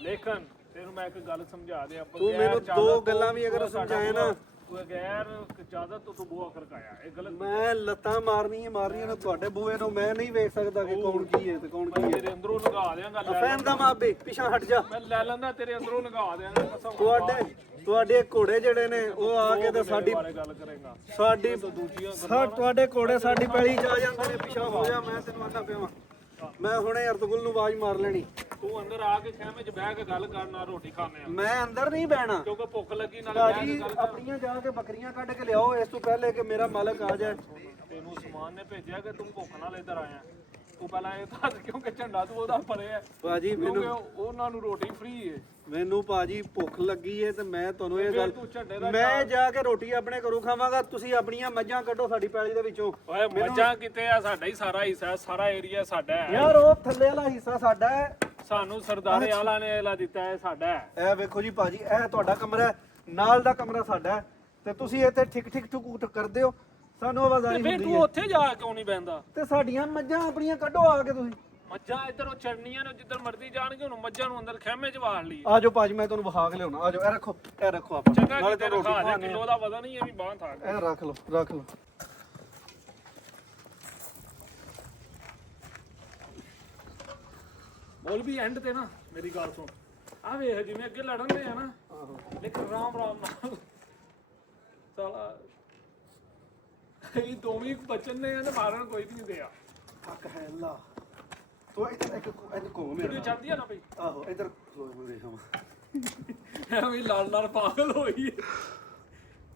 ਲੇਕਿਨ ਤੈਨੂੰ ਮੈਂ ਇੱਕ ਗੱਲ ਸਮਝਾ ਦਿਆਂ ਤੂੰ ਮੈਨੂੰ ਦੋ ਗੱਲਾਂ ਵੀ ਅਗਰ ਸਮਝਾਏ ਨਾ ਬਗੈਰ ਇਜਾਜ਼ਤ ਤੋਂ ਤੂੰ ਬੂਹਾ ਖੜਕਾਇਆ ਇਹ ਗਲਤ ਮੈਂ ਲੱਤਾਂ ਮਾਰਨੀਆਂ ਨਾ ਤੁਹਾਡੇ ਬੂਏ ਨੂੰ ਮੈਂ ਨਹੀਂ ਵੇਖ ਸਕਦਾ ਕਿ ਕੌਣ ਕੀ ਹੈ ਤੇ ਕੌਣ ਕੀ ਹੈ ਤੇਰੇ ਅੰਦਰੋਂ ਲਗਾ ਦਿਆਂਗਾ ਅਫੈਂਦਮ ਆਪੇ ਪਿਛਾ ਹਟ ਜਾ ਮੈਂ ਲੈ ਲੈਂਦਾ ਤੇਰੇ ਅੰਦਰੋਂ ਲਗਾ ਦਿਆਂਗਾ ਕਸਮ ਤੁਹਾਡੇ ਘੋੜੇ ਜਿਹੜੇ ਨੇ ਉਹ ਆ ਕੇ ਤੇ ਸਾਡੀ ਬਾਰੇ ਗੱਲ ਕਰੇਗਾ ਤੁਹਾਡੇ ਘੋੜੇ ਸਾਡੀ ਪੈਲੀ 'ਚ ਆ ਜਾਂਦੇ ਨੇ ਪਿਛਾ ਹੋ ਜਾ ਮੈਂ ਤੈਨੂੰ ਆਂਦਾ ਪਿਆ ਮੈਂ ਹੁਣੇ ਅਰਤਗੁਲ ਨੂੰ ਆਵਾਜ਼ ਮਾਰ ਲੈਣੀ ਤੂੰ ਅੰਦਰ ਆ ਕੇ ਖੈਮੇ 'ਚ ਬਹਿ ਕੇ ਗੱਲ ਕਰਨਾ ਰੋਟੀ ਖਾਣੇ ਆ ਮੈਂ ਅੰਦਰ ਨਹੀਂ ਬਹਿਣਾ ਕਿਉਂਕਿ ਭੁੱਖ ਲੱਗੀ ਨਾਲ ਭਾਜੀ ਆਪਣੀਆਂ ਜਾ ਕੇ ਬੱਕਰੀਆਂ ਕੱਢ ਕੇ ਲਿਆਓ ਇਸ ਤੋਂ ਪਹਿਲੇ ਕਿ ਮੇਰਾ ਮਾਲਕ ਆ ਜਾਏ ਤੈਨੂੰ ਸਮਾਨ ਨੇ ਭੇਜਿਆ ਕਿ ਤੂੰ ਭੁੱਖ ਨਾਲ ਇੱਧਰ ਆਇਆ ਤੂੰ ਪਹਿਲਾਂ ਇਹ ਦੱਸ ਕਿਉਂਕਿ ਝੰਡਾ ਤੂੰ ਉਹਦਾ ਫੜਿਆ ਭਾਜੀ ਕਿਉਂਕਿ ਉਹਨਾਂ ਨੂੰ ਰੋਟੀ ਫ੍ਰੀ ਹੈ ਮੈਨੂੰ ਭਾਜੀ ਭੁੱਖ ਲੱਗੀ ਏ ਤੇ ਮੈਂ ਤੁਹਾਨੂੰ ਇਹ ਗੱਲ ਤੂੰ ਝੰਡੇ ਦਾ ਮੈਂ ਜਾ ਕੇ ਰੋਟੀ ਆਪਣੇ ਘਰੋਂ ਖਾਵਾਂਗਾ ਤੁਸੀਂ ਆਪਣੀਆਂ ਮੱਝਾਂ ਕੱਢੋ ਸਾਡੀ ਪੈਲੀ ਦੇ ਵਿੱਚੋਂ ਓਏ ਮੱਝਾਂ ਕਿਤੇ ਆ ਸਾਡਾ ਹੀ ਸਾਰਾ ਹਿੱਸਾ ਸਾਰਾ ਏਰੀਆ ਸਾਡਾ ਹੈ ਯਾਰ ਉਹ ਥੱਲੇ ਵਾਲਾ ਹਿੱਸਾ ਸਾਡਾ ਹੈ ਸਾਨੂੰ ਸਰਦਾਰੇ ਆਲਾ ਨੇ ਇਹਲਾ ਦਿੱਤਾ ਹੈ ਸਾਡਾ ਹੈ ਇਹ ਵੇਖੋ ਜੀ ਭਾਜੀ ਇਹ ਤੁਹਾਡਾ ਕਮਰਾ ਹੈ ਨਾਲ ਦਾ ਕਮਰਾ ਸਾਡਾ ਹੈ ਤੇ ਤੁਸੀਂ ਇੱਥੇ ਠਿਕ ਠੁਕ ਕਰਦੇ ਹੋ ਸਾਨੂੰ ਆਵਾਜ਼ਾਰੀ ਫਿਰ ਹੁੰਦੀ ਤੂੰ ਹੈ ਉੱਥੇ ਜਾ ਕਿਉਂ ਨਹੀਂ ਬੈੰਦਾ ਤੇ ਸਾਡੀਆਂ ਮੱਝਾਂ ਆਪਣੀਆਂ ਕੱਢੋ ਆ ਕੇ ਤੁਸੀਂ ਮੱਝਾਂ ਇੱਧਰੋਂ ਚੜਨੀਆਂ ਨੇ ਜਿੱਧਰ ਮਰਜ਼ੀ ਜਾਣਗੇ ਹੁਣ ਮੱਝਾਂ ਨੂੰ ਅੰਦਰ ਖੈਮੇ 'ਚ ਵਾੜ ਲਈ ਆਜੋ ਭਾਜੀ ਮੈਂ ਤੁਹਾਨੂੰ ਵਿਖਾ ਕੇ ਲਿਆਉਣਾ ਆਜੋ ਇਹ ਰੱਖੋ ਆਪਾਂ ਚੰਗਾ ਨਾਲੇ ਕਿਤੇ ਤਾਂ ਰੋਟੀ ਰਖਾ ਦੇ ਖਾਣੇ ਕਿਲੋ ਦਾ ਪਤਾ ਨਹੀਂ ਇਹ ਵੀ ਬਾਂਹ ਥਾ ਇਹ ਰੱਖ ਲਓ ਬੋਲ ਵੀ ਐਂਡ ਤੇ ਨਾ ਮੇਰੀ ਗੱਲ ਸੁਣ ਆ ਵੇਖ ਜਿਵੇਂ ਅੱਗੇ ਲੜਨ ਦੇ ਆ ਨਾ लेकिन राम राम नाल साला ये दोवें बचन ने ते मारन कोई भी नहीं दिया हक है अल्लाह तो इधर एक घूम वीडियो मेरा चलती है ना भाई आहो इधर देख हम ਐਵੇਂ ਲਾਲ ਲਾਲ ਪਾਗਲ ਹੋਈ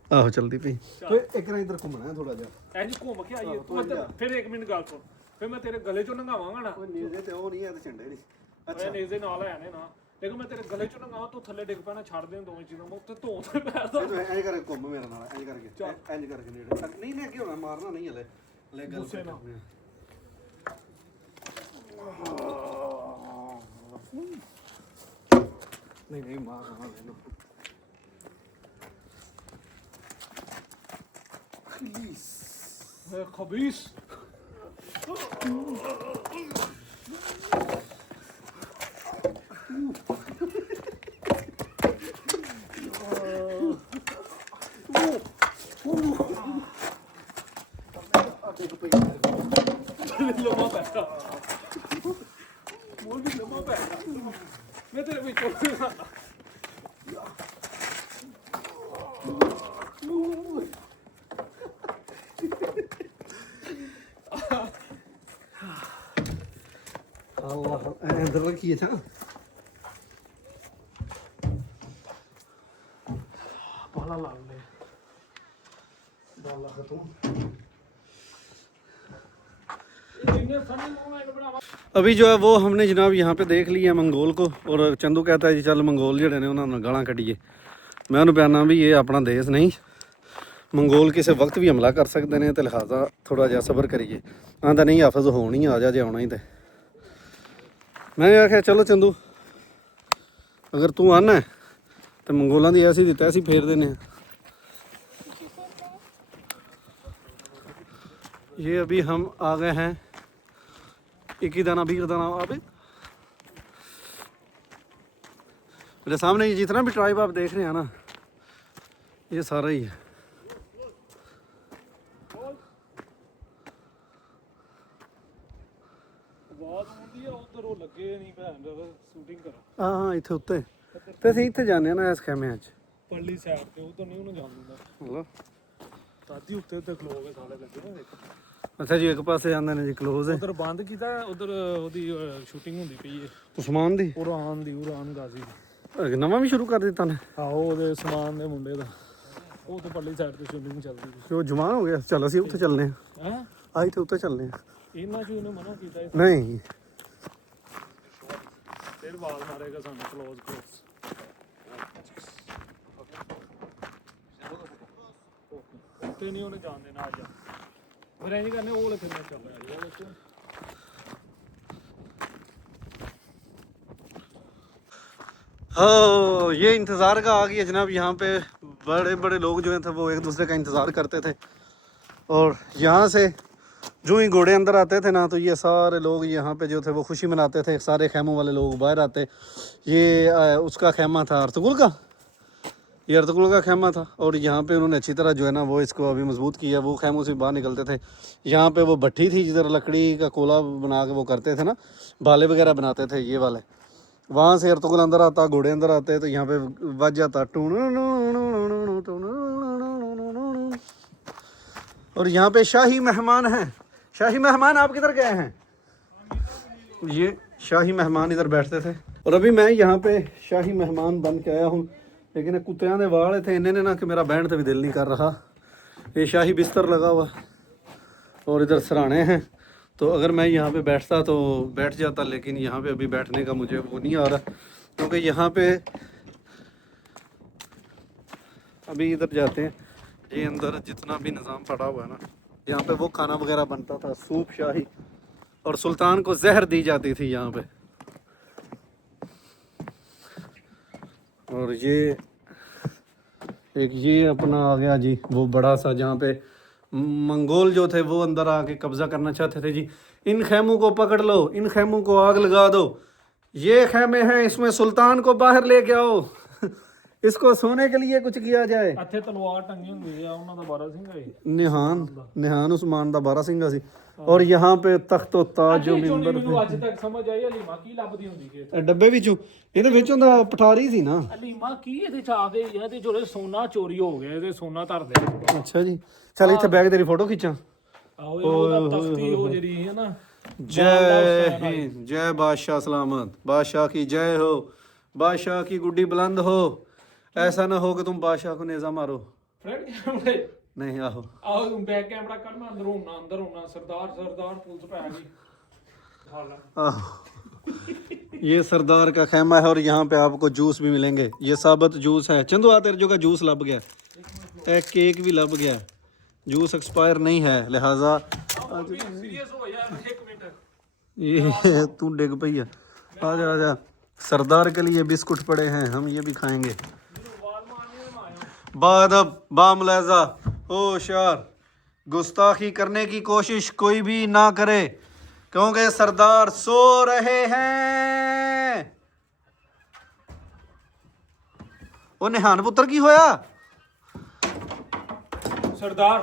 ਆਹੋ ਚਲਦੀ ਪਈ ਤੇ ਇੱਕ ਨਾ ਇਧਰ ਘੁੰਮਣਾ ਥੋੜਾ ਜਿਹਾ ਐਂ ਘੁੰਮ ਕੇ ਆਈਏ ਤੂੰ ਫਿਰ 1 ਮਿੰਟ ਗੱਲ ਸੁਣ ਫਿਰ ਮੈਂ ਤੇਰੇ ਗਲੇ ਚੋਂ ਨੰਗਾਵਾਂਗਾ ਨਾ ਕੋਈ ਨੀਜ਼ੇ ਤੇ ਉਹ ਨਹੀਂ ਹੈ ਤੇ ਝੰਡੇ ਨਹੀਂ ਅੱਛਾ ਨੇਜ਼ੇ ਨਾਲ ਆਣੇ ਨਾ ਲੇਕਿਨ ਮੈਂ ਤੇਰੇ ਗਲੇ ਚੋਂ ਨੰਗਾਵਾਂ ਤੂੰ ਥੱਲੇ ਡਿੱਗ ਪੈਣਾ ਛੱਡ ਦੇ ਦੋਵੇਂ ਚੀਜ਼ਾਂ ਮੈਂ ਉੱਤੇ ਧੋ ਤੇ ਪੈਰਦਾ ਤੂੰ ਐਂ ਕਰਕੇ ਘੁੰਮ ਮੇਰੇ ਨਾਲ ਐਂ ਕਰਕੇ ਨੇੜੇ ਨਹੀਂ ਨਹੀਂ ਅੱਗੇ ਹੋਣਾ ਮਾਰਨਾ ਨਹੀਂ ਹਲੇ ਲੈ ਗੱਲ ਨਹੀਂ ਨਹੀਂ ਮਾਰਨਾ ਮੈਨੂੰ खबीस लम्बा बैठा वो भी लम्बा बैठा मैं तेरे पीछे Allah अंदर रखिए था पाला लाल ले डाला खत्म अभी जो है वो हमने जनाब यहाँ पे देख लिया मंगोल को और चंदू कहता है जी चल मंगोल जड़े ने उन्होंने गालां कढ़िए मैं उन्होंने बयाना भी ये अपना देश नहीं मंगोल किसी वक्त भी हमला कर सकते हैं तो लिहाजा थोड़ा जहा सबर करिए आंदा नहीं हाफिज होनी आ जा जे आना ही तो मैं आख्या चलो चंदू अगर तू आना है तो मंगोलों की ऐसी तैसी फेर देने ये अभी हम आ गए हैं 21 दाना 20 दाना अभी मेरे सामने ये जितना भी ट्राइब आप देख रहे हैं ना ये सारा ही है हाँ इतने उत्ते तो असं इतने जाने ना इस खेमे पल्ली साइड ते उधर नहीं उन्हें जान दिंदा दादी उत्ते ते खलो के साले लगे ना देख अच्छा जी एक पासे आंदे ने जी क्लोज है उधर बंद कीता उधर ओदी शूटिंग होंदी पई है उस्मान दी उरान गाजी दी नवा भी शुरू कर दिता ने आहो ओदे समान दे मुंडे दा ਉਹ ਤੇ ਪਰਲੀ ਸਾਈਡ ਤੇ ਸ਼ੂਟਿੰਗ ਚੱਲਦੀ ਸੀ ਉਹ ਜਮਾਨ ਹੋ ਗਿਆ ਚੱਲ ਅਸੀਂ ਉੱਥੇ ਚੱਲਨੇ ਆ ਹੈ ਆਈ ਤੇ ਉੱਤੇ ਚੱਲਨੇ ਆ ਇਹਨਾਂ ਚ ਉਹਨੇ ਮਨਾ ਕੀਤਾ ਸੀ ਨਹੀਂ ਫਿਰ ਵਾਲ ਮਾਰੇਗਾ ਸਾਨੂੰ ਕਲੋਜ਼ ਤੇ ਨਹੀਂ ਉਹਨੇ ਜਾਣ ਦੇਣਾ ਅੱਜ ਫਿਰ ਐਂ ਕਰਨੇ ਉਹ ਵਾਲੇ ਫਿਲਮਾਂ ਚੱਲ ਰਿਹਾ ਜੀ ਵਿੱਚ हाँ ये इंतज़ार का आ गया जनाब यहाँ पे बड़े बड़े लोग जो हैं थे वो एक दूसरे का इंतज़ार करते थे और यहाँ से जो ही घोड़े अंदर आते थे ना तो ये सारे लोग यहाँ पे जो थे वो खुशी मनाते थे सारे खेमों वाले लोग बाहर आते ये उसका खेमा था अर्तुगरुल का ये अर्तुगरुल का खेमा था और यहाँ पे उन्होंने अच्छी तरह जो है ना वो इसको अभी मजबूत किया वो खेमों से बाहर निकलते थे यहाँ पे वो भट्टी थी जिधर लकड़ी का कोला बना के वो करते थे ना भाले वगैरह बनाते थे ये वाले वहाँ से अर्तुगरुल अंदर आता घोड़े अंदर आते तो यहाँ पे बज जाता और यहाँ पे शाही मेहमान हैं शाही मेहमान आप किधर गए हैं ये शाही मेहमान इधर बैठते थे और अभी मैं यहाँ पे शाही मेहमान बन के आया हूँ लेकिन कुत्तियां दे वाल थे इन्हें ना कि मेरा बैठने तो भी दिल नहीं कर रहा ये शाही बिस्तर लगा हुआ और इधर सराहने हैं तो अगर मैं यहाँ पे बैठता तो बैठ जाता लेकिन यहाँ पे अभी बैठने का मुझे वो नहीं आ रहा क्योंकि यहाँ पे अभी इधर जाते हैं ये अंदर जितना भी निज़ाम पड़ा हुआ है ना यहाँ पे वो खाना वगैरह बनता था सूप शाही और सुल्तान को जहर दी जाती थी यहाँ पे और ये एक ये अपना आ गया जी वो बड़ा सा जहाँ पे मंगोल जो थे वो अंदर आके कब्ज़ा करना चाहते थे जी इन खेमों को पकड़ लो इन खेमों को आग लगा दो ये खेमे हैं इसमें सुल्तान को बाहर लेके आओ इसको सोने के लिए कुछ किया जाए। ਇੱਥੇ ਤਲਵਾਰ ਟੰਗੀ ਹੁੰਦੀ ਆ ਉਹਨਾਂ ਦਾ 12 ਸਿੰਘ ਹੈ ਨਿਹਾਨ ਉਸਮਾਨ ਦਾ 12 ਸਿੰਘਾ ਸੀ। ਔਰ यहाँ पे तख्त व ताज जो मिंबर ਮੈਨੂੰ ਅੱਜ ਤੱਕ ਸਮਝ ਆਈ ਹਲੀਮਾ ਕੀ ਲੱਭਦੀ ਹੁੰਦੀ ਕਿ ਇਹ ਡੱਬੇ ਵਿੱਚੋਂ, ਇਹਦੇ ਵਿੱਚੋਂ ਦਾ ਪਠਾਰੀ ਸੀ ਨਾ। ਹਲੀਮਾ ਕੀ ਇਹਦੇ ਚ ਆ ਗਈ ਇਹਦੇ ਚੋਂ ਸੋਨਾ ਚੋਰੀ ਹੋ ਗਿਆ, ਇਹਦੇ ਸੋਨਾ ਧਰਦੇ ਅੱਛਾ ਜੀ, ਚੱਲ ਇੱਥੇ ਬੈਗ ਤੇਰੀ ਫੋਟੋ ਖਿੱਚਾਂ। ਆਹੋ ਉਹਦਾ ਤਖਤੀ ਉਹ ਜਿਹੜੀ ਹੈ ਨਾ। जय हिंद, जय बादशाह सलामत, बादशाह की जय हो, बादशाह की गुड्डी बुलंद हो, ऐसा ना हो कि तुम बादशाह को नेजा मारो। ਫਰੰਟ ਕੈਮਰੇ नहीं आहो ਆਹ ਬੈਕ ਕੈਮਰਾ ਕਰਨਾ, ਅੰਦਰ ਹੋਣਾ ਸਰਦਾਰ ਪੁਲਿਸ ਪੈ ਗਈ ਹਾਲਾ। आहो। ये सरदार का खेमा है और यहाँ पे आपको जूस भी मिलेंगे। ये साबत जूस है। चंदू आ तेरे जो का जूस लग गया, एक केक भी लग गया, जूस एक्सपायर नहीं है, लिहाजा ਸੀਰੀਅਸ ਹੋ ਯਾਰ 1 ਮਿੰਟ। ये तू डिग पई है। आजा आजा, सरदार के लिए बिस्कुट पड़े हैं, हम ये भी खाएंगे। बादब बामलैजा होशियार, गुस्ताखी करने की कोशिश कोई भी ना करे क्योंकि सरदार सो रहे हैं। ओ निहान पुत्र की होया? ਸਰਦਾਰ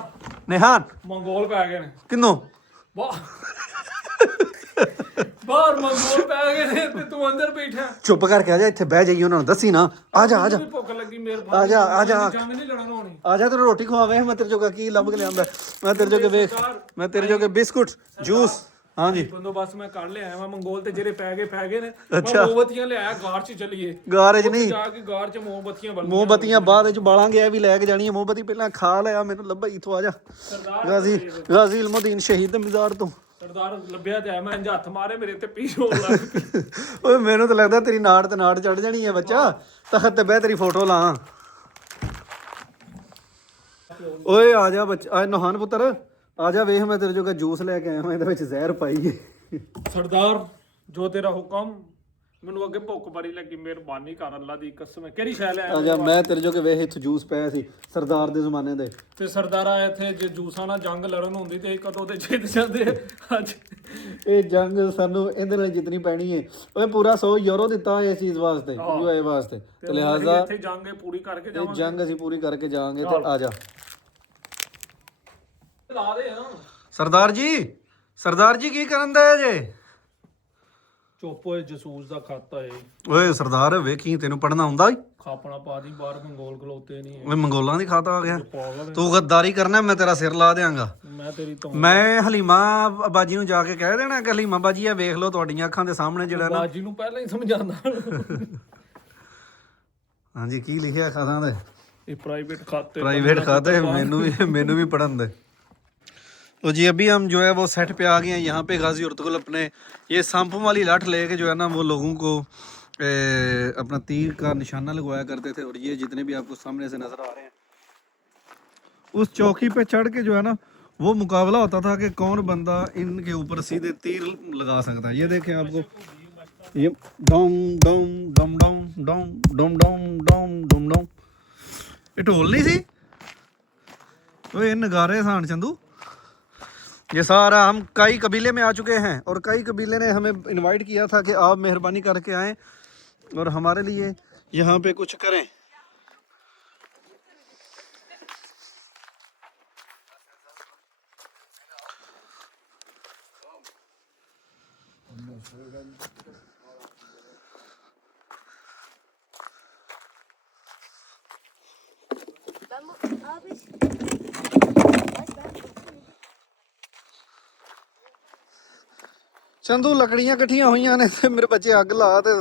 निहान ਮੰਗੋਲ ਪੈ ਗਏ ਨੇ। किन्नों? ਬਾਹਰ ਮੰਗੋਲ ਪੈ ਗਏ ਨੇ ਤੇ ਤੂੰ ਅੰਦਰ ਬੈਠਾ। चुप करके आजा, इत्थे बह जाइए, उन्होंने दसी ना। आजा आजा ਮੈਨੂੰ ਭੁੱਖ ਲੱਗੀ ਮੇਰੇ आजा आजा ਜੰਗ ਨਹੀਂ ਲੜਨ ਹੋਣੀ। आजा, तेरे रोटी खवावे। मैं तेरे जोगा की लभ के लिया, मैं तेरे जोगे वेख, मैं तेरे जोगे बिस्कुट जूस। हाँ जी, ਬੰਦੋਬਸਤ ਮੈਂ ਕਰ ਲਿਆ ਵਾ। ਮੰਗੋਲ ਤੇ ਜਿਹੜੇ ਪੈ ਗਏ ਨੇ। ਅੱਛਾ। ਮੈਂ ਮੋਮਬੱਤੀਆਂ ਲਿਆਇਆ, ਗਾਰ 'ਚ ਚੱਲੀਏ। गार च नहीं, ਜਾ ਕੇ ਗਾਰ 'ਚ ਮੋਮਬੱਤੀਆਂ ਬਲ मोमबत्तियां बाद च बालांगे। ਇਹ ਵੀ ਲੈ ਕੇ ਜਾਣੀ ਹੈ मोमबत्ती, ਪਹਿਲਾਂ ਖਾ ਲਿਆ। ਮੈਨੂੰ ਲੱਭਾ ਇਥੋਂ। ਆਜਾ ਗਾਜ਼ੀ ਇਲਮੁਦੀਨ ਸ਼ਹੀਦ ਦੇ ਮਜ਼ਾਰ ਤੋਂ। ਸਰਦਾਰ ਲੱਭਿਆ ਤੇ ਮੈਂ ਇੰਜ ਹੱਥ ਮਾਰੇ, ਮੇਰੇ ਤੇ ਪੀੜ ਹੋਣ ਲੱਗ ਪਈ। ਓਏ ਮੈਨੂੰ ਤਾਂ ਲੱਗਦਾ ਤੇਰੀ ਨਾੜ ਤੇ ਨਾੜ ਚੜ ਜਾਣੀ ਹੈ ਬੱਚਾ। ਤਖਤ ਤੇ ਬਹਿ ਤੇਰੀ ਫੋਟੋ ਲਾ। ਓਏ ਆ ਜਾ ਬੱਚਾ, ਆ ਨਹਾਨ ਪੁੱਤਰ ਆ ਜਾ, ਵੇਖ ਮੈਂ ਤੇਰੇ ਜੋਗਾ ਜੂਸ ਲੈ ਕੇ ਆਇਆ ਮੈਂ, ਇਹਦੇ ਵਿੱਚ ਜ਼ਹਿਰ ਪਾਈ ਹੈ। ਸਰਦਾਰ ਜੋ ਤੇਰਾ ਹੁਕਮ। ਮੈਨੂੰ ਅੱਗੇ ਭੁੱਖ ਬੜੀ ਲੱਗੀ, ਮਿਹਰਬਾਨੀ ਕਰ ਅੱਲਾ ਦੀ ਕਸਮ। ਕਿਹੜੀ ਸ਼ੈ ਲੈ ਆ ਜਾ, ਮੈਂ ਤੇਰੇ ਜੋਗੇ ਵੇਖ ਇੱਥੇ ਜੂਸ ਪਿਆ ਸੀ ਸਰਦਾਰ ਦੇ ਜ਼ਮਾਨੇ ਦੇ। ਤੇ ਸਰਦਾਰਾ ਇੱਥੇ ਜੇ ਜੂਸਾਂ ਨਾਲ ਜੰਗ ਲੜਨ ਹੁੰਦੀ ਤੇ ਕਦੋਂ ਤੇ ਜਿੱਤ ਜਾਂਦੇ। ਅੱਜ ਇਹ ਜੰਗ ਸਾਨੂੰ ਇਹਦੇ ਨਾਲ ਜਿੱਤਣੀ ਪੈਣੀ ਹੈ। ਓਏ ਪੂਰਾ 100 ਯੂਰੋ ਦਿੱਤਾ ਇਸ ਚੀਜ਼ ਵਾਸਤੇ, ਯੂਏ ਵਾਸਤੇ, ਤੇ ਲਿਹਾਜ਼ਾ ਇੱਥੇ ਜੰਗ ਪੂਰੀ ਕਰਕੇ ਇਹ ਜਾਵਾਂਗੇ। ਜੰਗ ਅਸੀਂ ਪੂਰੀ ਕਰਕੇ ਜਾਵਾਂਗੇ। ਤੇ ਆ ਜਾ ਲਾ ਦੇ ਨਾ। ਸਰਦਾਰ ਜੀ ਕੀ ਕਰਨ ਦੇ ਜੇ? ਚੁੱਪ ਹੋਏ, ਜਸੂਸ ਦਾ ਖਾਤਾ ਏ। ਓਏ ਸਰਦਾਰ ਵੇਖੀ, ਤੈਨੂੰ ਪੜਨਾ ਆਉਂਦਾ ਓਏ? ਖਾਪਣਾ ਪਾ ਦੀ, ਬਾਹਰ ਮੰਗੋਲ ਖਲੋਤੇ ਨਹੀਂ। ਓਏ ਮੰਗੋਲਾਂ ਦੀ ਖਾਤਾ ਆ ਗਿਆ। ਪਾਗਲ ਤੂੰ ਗੱਦਾਰੀ ਕਰਨਾ, ਮੈਂ ਤੇਰਾ ਸਿਰ ਲਾ ਦਿਆਂਗਾ। ਮੈਂ ਤੇਰੀ ਤੋਂ ਮੈਂ ਹਲੀਮਾ ਬਾਜੀ ਨੂੰ ਜਾ ਕੇ ਕਹਿ ਦੇਣਾ ਕਿ ਹਲੀਮਾ ਬਾਜੀ ਆ ਵੇਖ ਲਓ ਤੁਹਾਡੀਆਂ ਅੱਖਾਂ ਦੇ ਸਾਹਮਣੇ ਜਿਹੜਾ ਨਾ। ਬਾਜੀ ਨੂੰ ਪਹਿਲਾਂ ਹੀ ਸਮਝਾਉਂਦਾ। ਹਾਂਜੀ, ਕੀ ਲਿਖਿਆ ਖਾਤਾਂ ਦੇ? ਇਹ ਪ੍ਰਾइवेट खाते मैनू भी पढ़न दे। तो जी अभी हम जो है वो सेट पे आ गए हैं। यहाँ पे गाजी उर्तुगल अपने ये सांपों वाली लाठ लेके जो है ना वो लोगों को अपना तीर का निशाना लगवाया करते थे। और ये जितने भी आपको सामने से नज़र आ रहे हैं, उस चौकी पे चढ़ के जो है ना वो मुकाबला होता था कि कौन बंदा इनके ऊपर सीधे तीर लगा सकता है। ये देखें आपको, ये डोम डोम डोम डोम डोम डोम डोम डोम डोम डोम, ये ढोल नहीं सी, ये नगारे सान चंदू। ये सारा हम कई कबीले में आ चुके हैं और कई कबीले ने हमें इनवाइट किया था कि आप मेहरबानी करके आएँ और हमारे लिए यहाँ पे कुछ करें। ਚੰਦੂ ਲੱਕੜੀਆਂ ਇਕੱਠੀਆਂ ਹੋਈਆਂ ਨੇ ਤੇ ਮੇਰੇ ਬੱਚੇ ਅੱਗ ਲਾ ਤੇ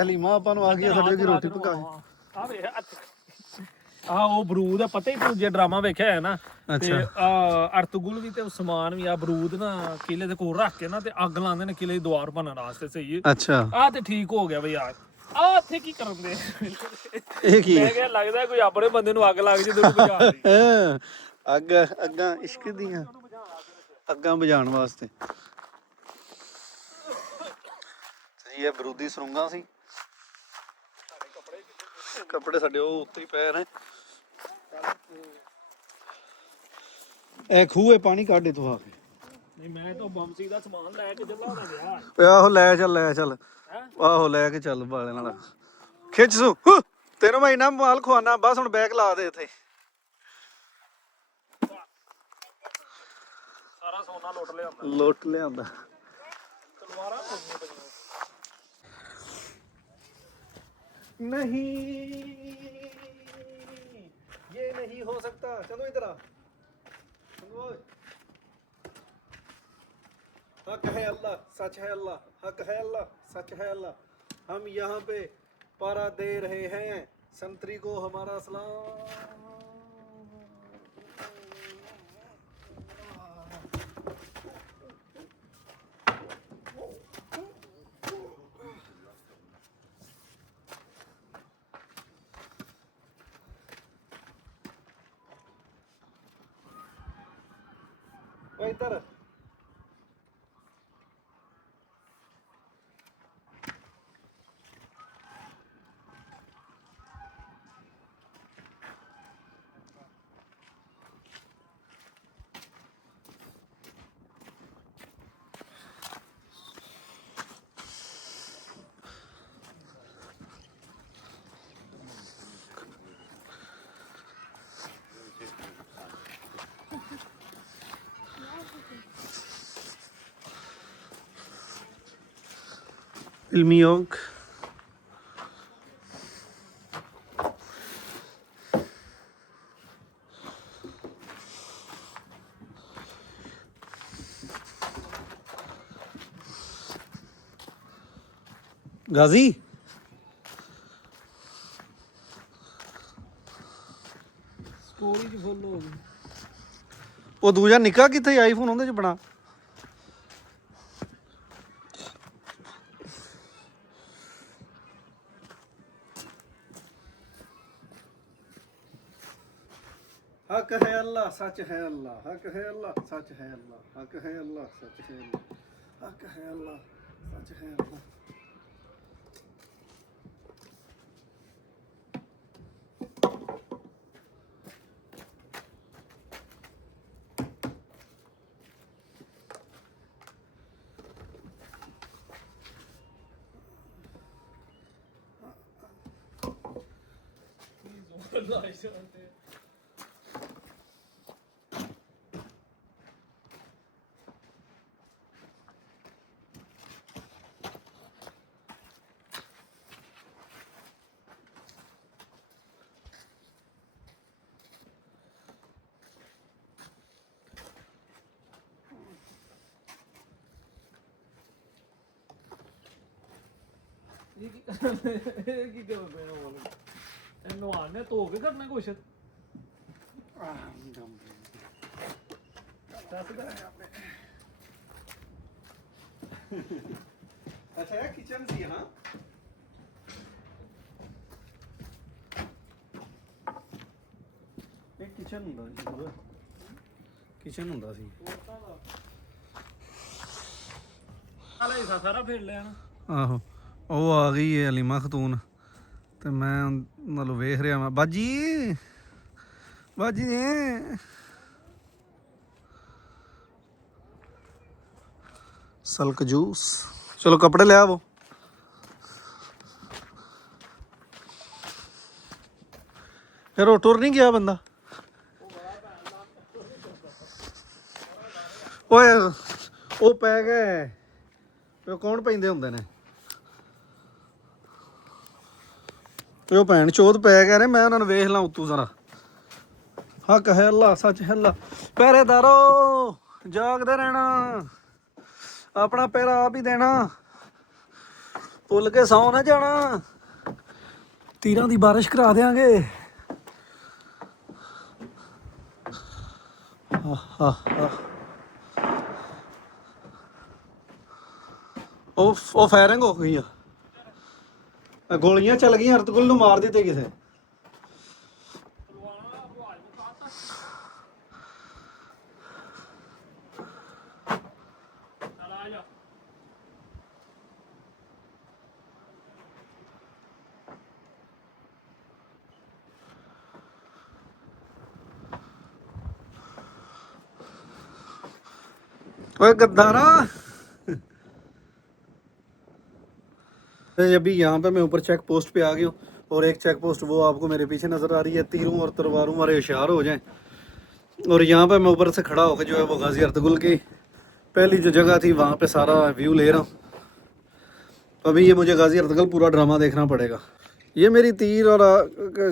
ਹਲੀਮਾ ਆਪਾਂ ਨੂੰ ਆ ਗਈ ਸਾਡੇ ਦੀ ਰੋਟੀ ਪਕਾ। ਆ ਵੇ ਆ ਉਹ ਬਰੂਦ ਆ, ਪਤਾ ਹੀ ਤੂੰ ਜੇ ਡਰਾਮਾ ਵੇਖਿਆ ਹੈ ਨਾ। ਤੇ ਅਰਤਗੁਲ ਵੀ ਤੇ ਉਸਮਾਨ ਵੀ ਆ ਬਰੂਦ ਨਾ ਕਿਲੇ ਦੇ ਕੋਲ ਰੱਖ ਕੇ ਨਾ ਤੇ ਅੱਗ ਲਾਉਂਦੇ ਨੇ ਕਿਲੇ ਦੀ ਦੀਵਾਰ ਬਣਨ ਵਾਸਤੇ। ਸਹੀ ਅੱਛਾ, ਆ ਤੇ ਠੀਕ ਹੋ ਗਿਆ ਬਈ ਯਾਰ। ਆ ਇੱਥੇ ਕੀ ਕਰਨ ਦੇ? ਇਹ ਕੀ ਮੈਂ ਕਿਹਾ ਲੱਗਦਾ ਕੋਈ ਆਪਣੇ ਬੰਦੇ ਨੂੰ ਅੱਗ ਲੱਗ ਜੇ ਤੇ ਉਹਨੂੰ ਬੁਝਾ ਦੇ। ਅੱਗਾਂ ਇਸ਼ਕ ਦੀਆਂ ਅੱਗਾਂ ਬੁਝਾਉਣ ਵਾਸਤੇ। ਇਹ ਬਰੂਦੀ ਸਰੂੰਗਾ ਸੀ। ਕੱਪੜੇ ਸਾਡੇ ਉਹ ਉੱਤੇ ਹੀ ਪਏ ਨੇ। ਇਹ ਖੂਹੇ ਪਾਣੀ ਕੱਢ ਇਥੋਂ ਆ ਕੇ। ਨਹੀਂ ਮੈਂ ਤਾਂ ਬੰਸੀ ਦਾ ਸਮਾਨ ਲੈ ਕੇ ਚੱਲਾ ਉਹਦਾ ਵਿਆਹ। ਆਹੋ ਲੈ ਚੱਲ ਆਹੋ ਲੈ ਕੇ ਚੱਲ ਬਾਲੇ ਨਾਲ ਖਿੱਚ ਸੂ। ਤੈਨੂੰ ਮੈਂ ਇੰਨਾ ਮਾਲ ਖਵਾਨਾ, ਬਸ ਹੁਣ ਬੈਗ ਲਾ ਦੇ ਇੱਥੇ। ਸਾਰਾ ਸੋਨਾ ਲੁੱਟ ਲਿਆਂਦਾ। ਲੁੱਟ ਲਿਆਂਦਾ। ਤਲਵਾਰਾਂ नहीं, ये नहीं हो सकता। चलो इधर आ। हक है अल्लाह, सच है अल्लाह, हक है अल्लाह, सच है अल्लाह। हम यहाँ पे पारा दे रहे हैं, संतरी को हमारा सलाम। इधर इल्मी योग। गाजी ਸਟੋਰੀ ਚ ਫੁੱਲ ਹੋ ਗਈ। ਉਹ ਦੂਜਾ ਨਿੱਕਾ ਕਿੱਥੇ ਆਈਫੋਨ ਉਹਦੇ ਚ ਬਣਾ। हक है अल्लाह, सच है अल्लाह, हक है अल्लाह, सच है अल्लाह, हक है अल्लाह, सच है अल्लाह, हक है अल्लाह, सच है अल्लाह। ਇਹ ਕੀ ਕਰਦੇ ਹੋ? ਇਹਨੂੰ ਆਨੇ ਧੋ ਕੇ ਕਰਨਾ ਕੁਛ। अच्छा यार किचन सी है ना। एक किचन ਹੁੰਦਾ ਸੀ, ਕਿਚਨ ਹੁੰਦਾ ਸੀ। ਆਲੇ ਸਾਰਾ ਫੇਰ ਲਿਆ ਨਾ। ਆਹੋ ਉਹ ਆ ਗਈ ਹੈ ਅਲੀਮਾ ਖਤੂਨ ਤੇ ਮੈਂ ਨਾਲੋਂ ਵੇਖ ਰਿਹਾ ਵਾਂ। ਬਾਜੀ ਬਾਜੀ सल्क जूस। चलो कपड़े ले आवो। यार टुर नहीं गया बंदा। ओए ਉਹ ਪੈ ਗਏ ਉਹ ਕੌਣ ਪੈਂਦੇ ਹੁੰਦੇ ਨੇ। ਉਹ ਭੈਣ ਚੋਦ ਪੈ ਗਏ ਨੇ, ਮੈਂ ਉਹਨਾਂ ਨੂੰ ਵੇਖ ਲਾਂ ਉਤੋਂ ਜ਼ਰਾ। ਹੱਕ ਹੈ ਅੱਲਾ, ਸੱਚ ਹੈ ਅੱਲਾ। ਪਹਿਰੇਦਾਰੋ ਜਾਗਦੇ ਰਹਿਣਾ, ਆਪਣਾ ਪਹਿਰਾ ਆਪ ਹੀ ਦੇਣਾ, ਭੁੱਲ ਕੇ ਸੌ ਨਾ ਜਾਣਾ। ਤੀਰਾਂ ਦੀ ਬਾਰਿਸ਼ ਕਰਾ ਦੇਾਂਗੇ। ਉਹ ਫਾਇਰਿੰਗ ਹੋ ਗਈ ਆ, ਗੋਲੀਆਂ ਚੱਲ ਗਈਆਂ। ਅਰਤਗੁਲ ਨੂੰ ਮਾਰ ਦਿੱਤੇ ਕਿਸੇ। ओए गद्दारा। अभी यहाँ पे मैं ऊपर चेक पोस्ट पे आ गया हूँ। और एक चेक पोस्ट वो आपको मेरे पीछे नज़र आ रही है। तीरों और तलवारों वाले होशियार हो जाएं। और यहाँ पे मैं ऊपर से खड़ा होकर जो है वो गाजी अर्तुगरुल की पहली जो जगह थी वहाँ पे सारा व्यू ले रहा हूँ। अभी ये मुझे गाजी अर्तुगरुल पूरा ड्रामा देखना पड़ेगा। ये मेरी तीर और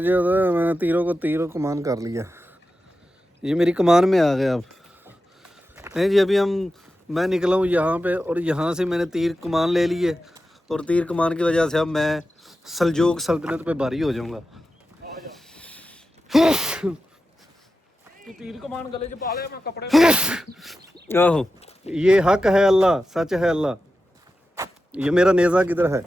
जो है मैंने तीरों कमान कर लिया। ये मेरी कमान में आ गया अब। नहीं जी, अभी मैं निकला हूँ यहाँ पे और यहाँ से मैंने तीर कमान ले ली है और तीर कमान की वजह से अब मैं सल्जूक सल्तनत पे भारी हो जाऊँगा। तू तीर कमान गले च पा लिया, मैं कपड़े आहो, ये हक है अल्लाह, सच है अल्लाह। ये मेरा नेज़ा किधर है?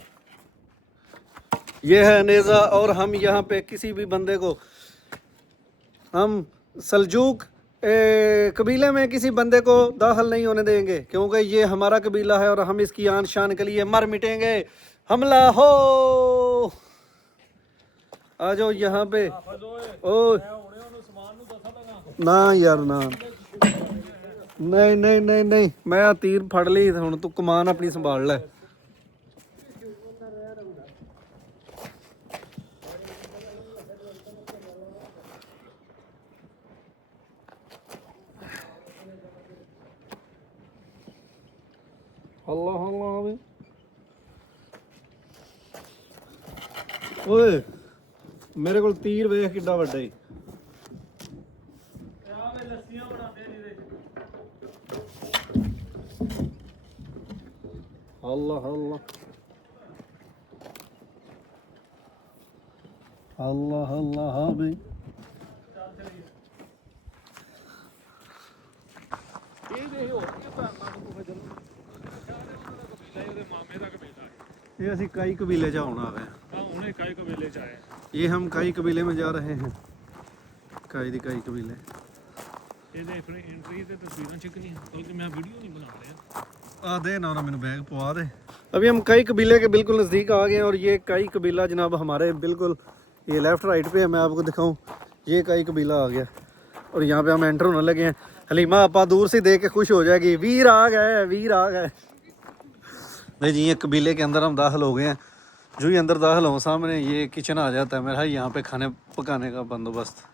ये है नेज़ा। और हम यहाँ पे किसी भी बंदे को, हम सल्जूक कबीले में किसी बंदे को दाखिल नहीं होने देंगे, क्योंकि ये हमारा कबीला है और हम इसकी आन शान के लिए मर मिटेंगे। हमला हो, आ जाओ यहाँ पे। ओ ना यार ना, नहीं नहीं नहीं नहीं, मैं तीर फड़ ली, हुण तू कमान अपनी संभाल ले। अल्लाह अल्लाह भी ओए, मेरे को तीर वेख किड्डा वड्डा ही। अल्लाह अल्लाह अल्लाह अल्लाह भी ये ਅਸੀਂ कई कबीले च आना है। उन्हें कई कबीले च आए। ये हम कई कबीले में जा रहे हैं। कई कबीले ਇਹਦੇ ਫਿਰ ਐਂਟਰੀ ਤੇ ਤਸਵੀਰਾਂ ਚੱਕਣੀਆਂ, ਕਿਉਂਕਿ ਮੈਂ ਵੀਡੀਓ ਨਹੀਂ ਬਣਾ ਰਿਹਾ। आ दे ना मैंने बैग पवा दे। अभी हम कई कबीले के बिल्कुल नज़दीक आ गए हैं और ये कई कबीला जनाब हमारे बिल्कुल ये लेफ़्ट राइट पे है। मैं आपको दिखाऊं, ये कई कबीला आ गया और यहाँ पे हम एंटर होने लगे हैं। हलीमा आपा दूर से देख के खुश हो जाएगी, वीर आ गए, वीर आ गए। नहीं जी, ये कबीले के अंदर हम दाखिल हो गए हैं। जो ही अंदर दाखिल हो सामने ये किचन आ जाता है मेरा, यहाँ पे खाने पकाने का बंदोबस्त।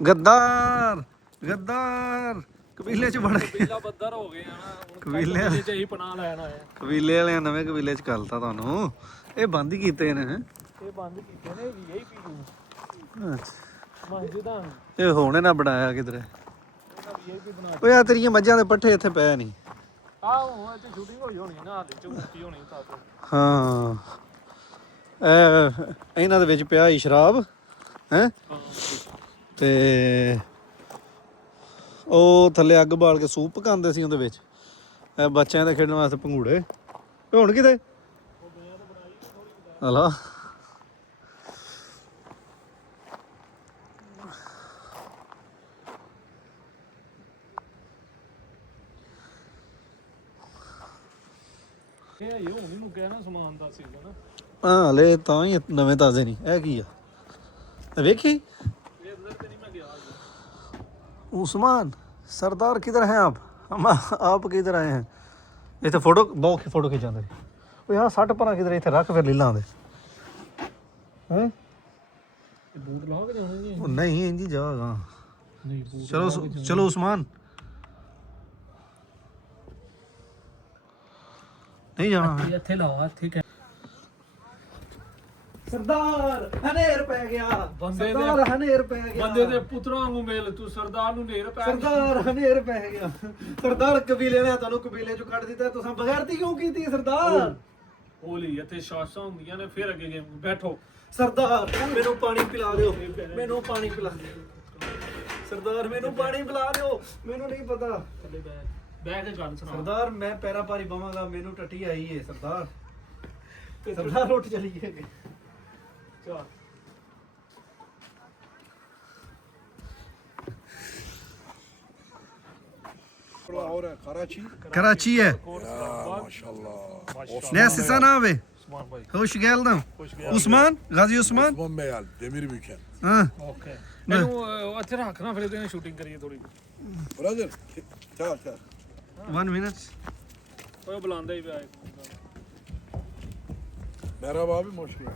गद्दार गद्दार कबीले च बड़ गए, ਕਬੀਲਾ ਬੱਦਰ ਹੋ ਗਏ ਆ ਨਾ, ਕਬੀਲੇ ਚ ਹੀ ਪਨਾਹ ਲੈਣ ਆਏ। ਕਬੀਲੇ ਵਾਲਿਆਂ ਨਵੇਂ ਕਬੀਲੇ ਚ ਕਰਤਾ ਤੁਹਾਨੂੰ। ਇਹ ਬੰਦ ਹੀ ਕੀਤੇ ਨੇ। ਇਹ ਬੰਦ ਕੀਤੇ ਨੇ ਵੀਆਈਪੀ ਨੂੰ ਮਸਜਿਦਾਂ, ਇਹ ਹੋਣੇ ਨਾ ਬਣਾਇਆ ਕਿਧਰੇ। ਵੀਆਈਪੀ ਬਣਾ ਓਏ ਆ ਤੇਰੀਆਂ ਮੱਝਾਂ ਦੇ ਪੱਠੇ ਇੱਥੇ ਪਏ ਨਹੀਂ। ਆਹ ਹੁਣ ਇੱਥੇ ਸ਼ੂਟਿੰਗ ਹੋਈ ਹੋਣੀ ਨਾ, ਆਦੇ ਚ ਮੁੱਕੀ ਹੋਣੀ ਤਾਂ। ਹਾਂ, ਇਹਨਾਂ ਦੇ ਵਿੱਚ ਪਿਆ ਹੀ ਸ਼ਰਾਬ ਹੈ ਤੇ ਉਹ ਥੱਲੇ ਅੱਗ ਬਾਲ ਕੇ ਸੂਪ ਪਕਾਉਂਦੇ ਸੀ ਉਹਦੇ ਵਿੱਚ। ਇਹ ਬੱਚਿਆਂ ਦੇ ਖੇਡਣ ਵਾਸਤੇ ਪੰਘੂੜੇ। ਇਹ ਹੁਣ ਕਿਤੇ ਹਲਾ ਇਹ ਹੁਣ ਨਹੀਂ ਮੁੱਕਿਆ ਨਾ ਸਮਾਨ ਦਾ ਸੀਜ਼ਨ। ਹਾਂ ਹਲੇ ਤਾਂ ਹੀ ਨਵੇਂ ਤਾਜ਼ੇ ਨਹੀਂ। ਇਹ ਕੀ ਆ ਵੇਖੀ? उस्मान सरदार किधर हैं आप? हम आप किधर आए हैं? इतने फोटो बहुत फोटो खिंचाते वो यार 60 पर किधर इतने रख फिर लीला आते हैं। ਬੂਟ ਲਾ ਕੇ ਜਾਣੇ ਜੀ? नहीं इंजी जाएगा। ਨਹੀਂ ਬੂਟ चलो चलो उस्मान, नहीं जाना। ਇੱਥੇ ਲਾ, ਇੱਥੇ सरदार हनेर पै गया, बंदे दे- सरदार हनेर पै गया, ਬੰਦੇ ਦੇ ਪੁੱਤਰਾਂ ਨੂੰ ਮੇਲ, ਤੂੰ ਸਰਦਾਰ ਨੂੰ ਨੇਰ ਪੈ सरदार हनेर पै गया। सरदार कबीले ने ਤੁਹਾਨੂੰ ਕਬੀਲੇ ਚੋਂ ਕੱਢ ਦਿੱਤਾ, ਤੁਸੀਂ ਬਗੈਰਤੀ ਕਿਉਂ ਕੀਤੀ सरदार? ਹੋਲੀ ਇੱਥੇ ਸ਼ਾਸਾਂ ਹੁੰਦੀਆਂ ਨੇ। ਫਿਰ ਅੱਗੇ ਗਏ ਬੈਠੋ। सरदार ਮੈਨੂੰ ਪਾਣੀ ਪਿਲਾ ਦਿਓ, ਮੈਨੂੰ ਪਾਣੀ ਪਿਲਾ ਦਿਓ। सरदार ਮੈਨੂੰ ਪਾਣੀ ਪਿਲਾ ਦਿਓ, ਮੈਨੂੰ ਨਹੀਂ ਪਤਾ। ਥੱਲੇ ਬੈਠ ਕੇ ਗੱਲ ਸੁਣਾ। सरदार मैं पैरा पारी बवांगा, ਮੈਨੂੰ ਟੱਟੀ ਆਈ ਹੈ सरदार। ਤੇ सरदार ਉੱਠ ਚਲੀਏ। ਚੱਲ Ora Karachi. Karachi है। Mashallah. Nesi sana abi? Osman Bey. Hoş geldin. Hoş geldin. Osman, Gazi Osman. Osman Beyal, Demirbüken. Ha. Okay ਇਹਨੂੰ ਇੱਥੇ ਰੱਖਣਾ ਫਿਰ ਇਹਦੇ ਸ਼ੂਟਿੰਗ ਕਰੀਏ ਥੋੜੀ Brother, çağır. 1 minute. ਉਹ ਬੁਲਾਉਂਦਾ ਹੀ ਪਿਆ Merhaba abim, hoş geldin.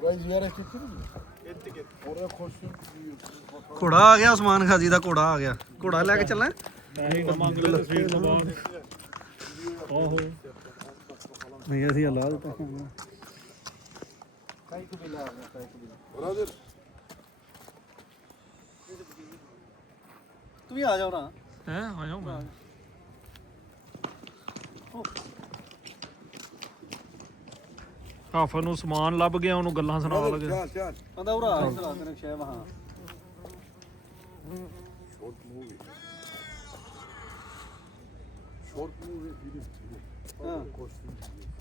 Burayı ziyaret ettiniz mi? Ettik. Oraya kostüm giyiyorsunuz. ਘੋੜਾ ਆ ਗਿਆ ਉਸਮਾਨ ਖਾਜੀ ਦਾ ਘੋੜਾ ਆ ਗਿਆ ਘੋੜਾ ਲੈ ਕੇ ਚੱਲਾਂ ਪੈਸੇ ਨਾ ਮੰਗ ਲੈ ਤਸਵੀਰ ਤੋਂ ਬਾਅਦ ਓਹੋ ਨਹੀਂ ਅਸੀਂ ਹਲਾ ਦਿੱਤਾ Brother, ਤੂੰ ਵੀ ਆ ਜਾ ਨਾ ਹੈ ਆਇਆ ਮੈਂ ਹਾਫਰ ਨੂੰ ਸਮਾਨ ਲੱਭ ਗਿਆ ਉਹਨੂੰ ਗੱਲਾਂ ਸੁਣਾ brother, ਲੱਗੇ çağır. ਕਹਿੰਦਾ ਉਰਾ ਆ ਇਧਰ ਆ ਕੇ ਸ਼ੈ ਵਹਾਂ Short movie. Short movie, film. Ha. Kostüm giyiyorsunuz.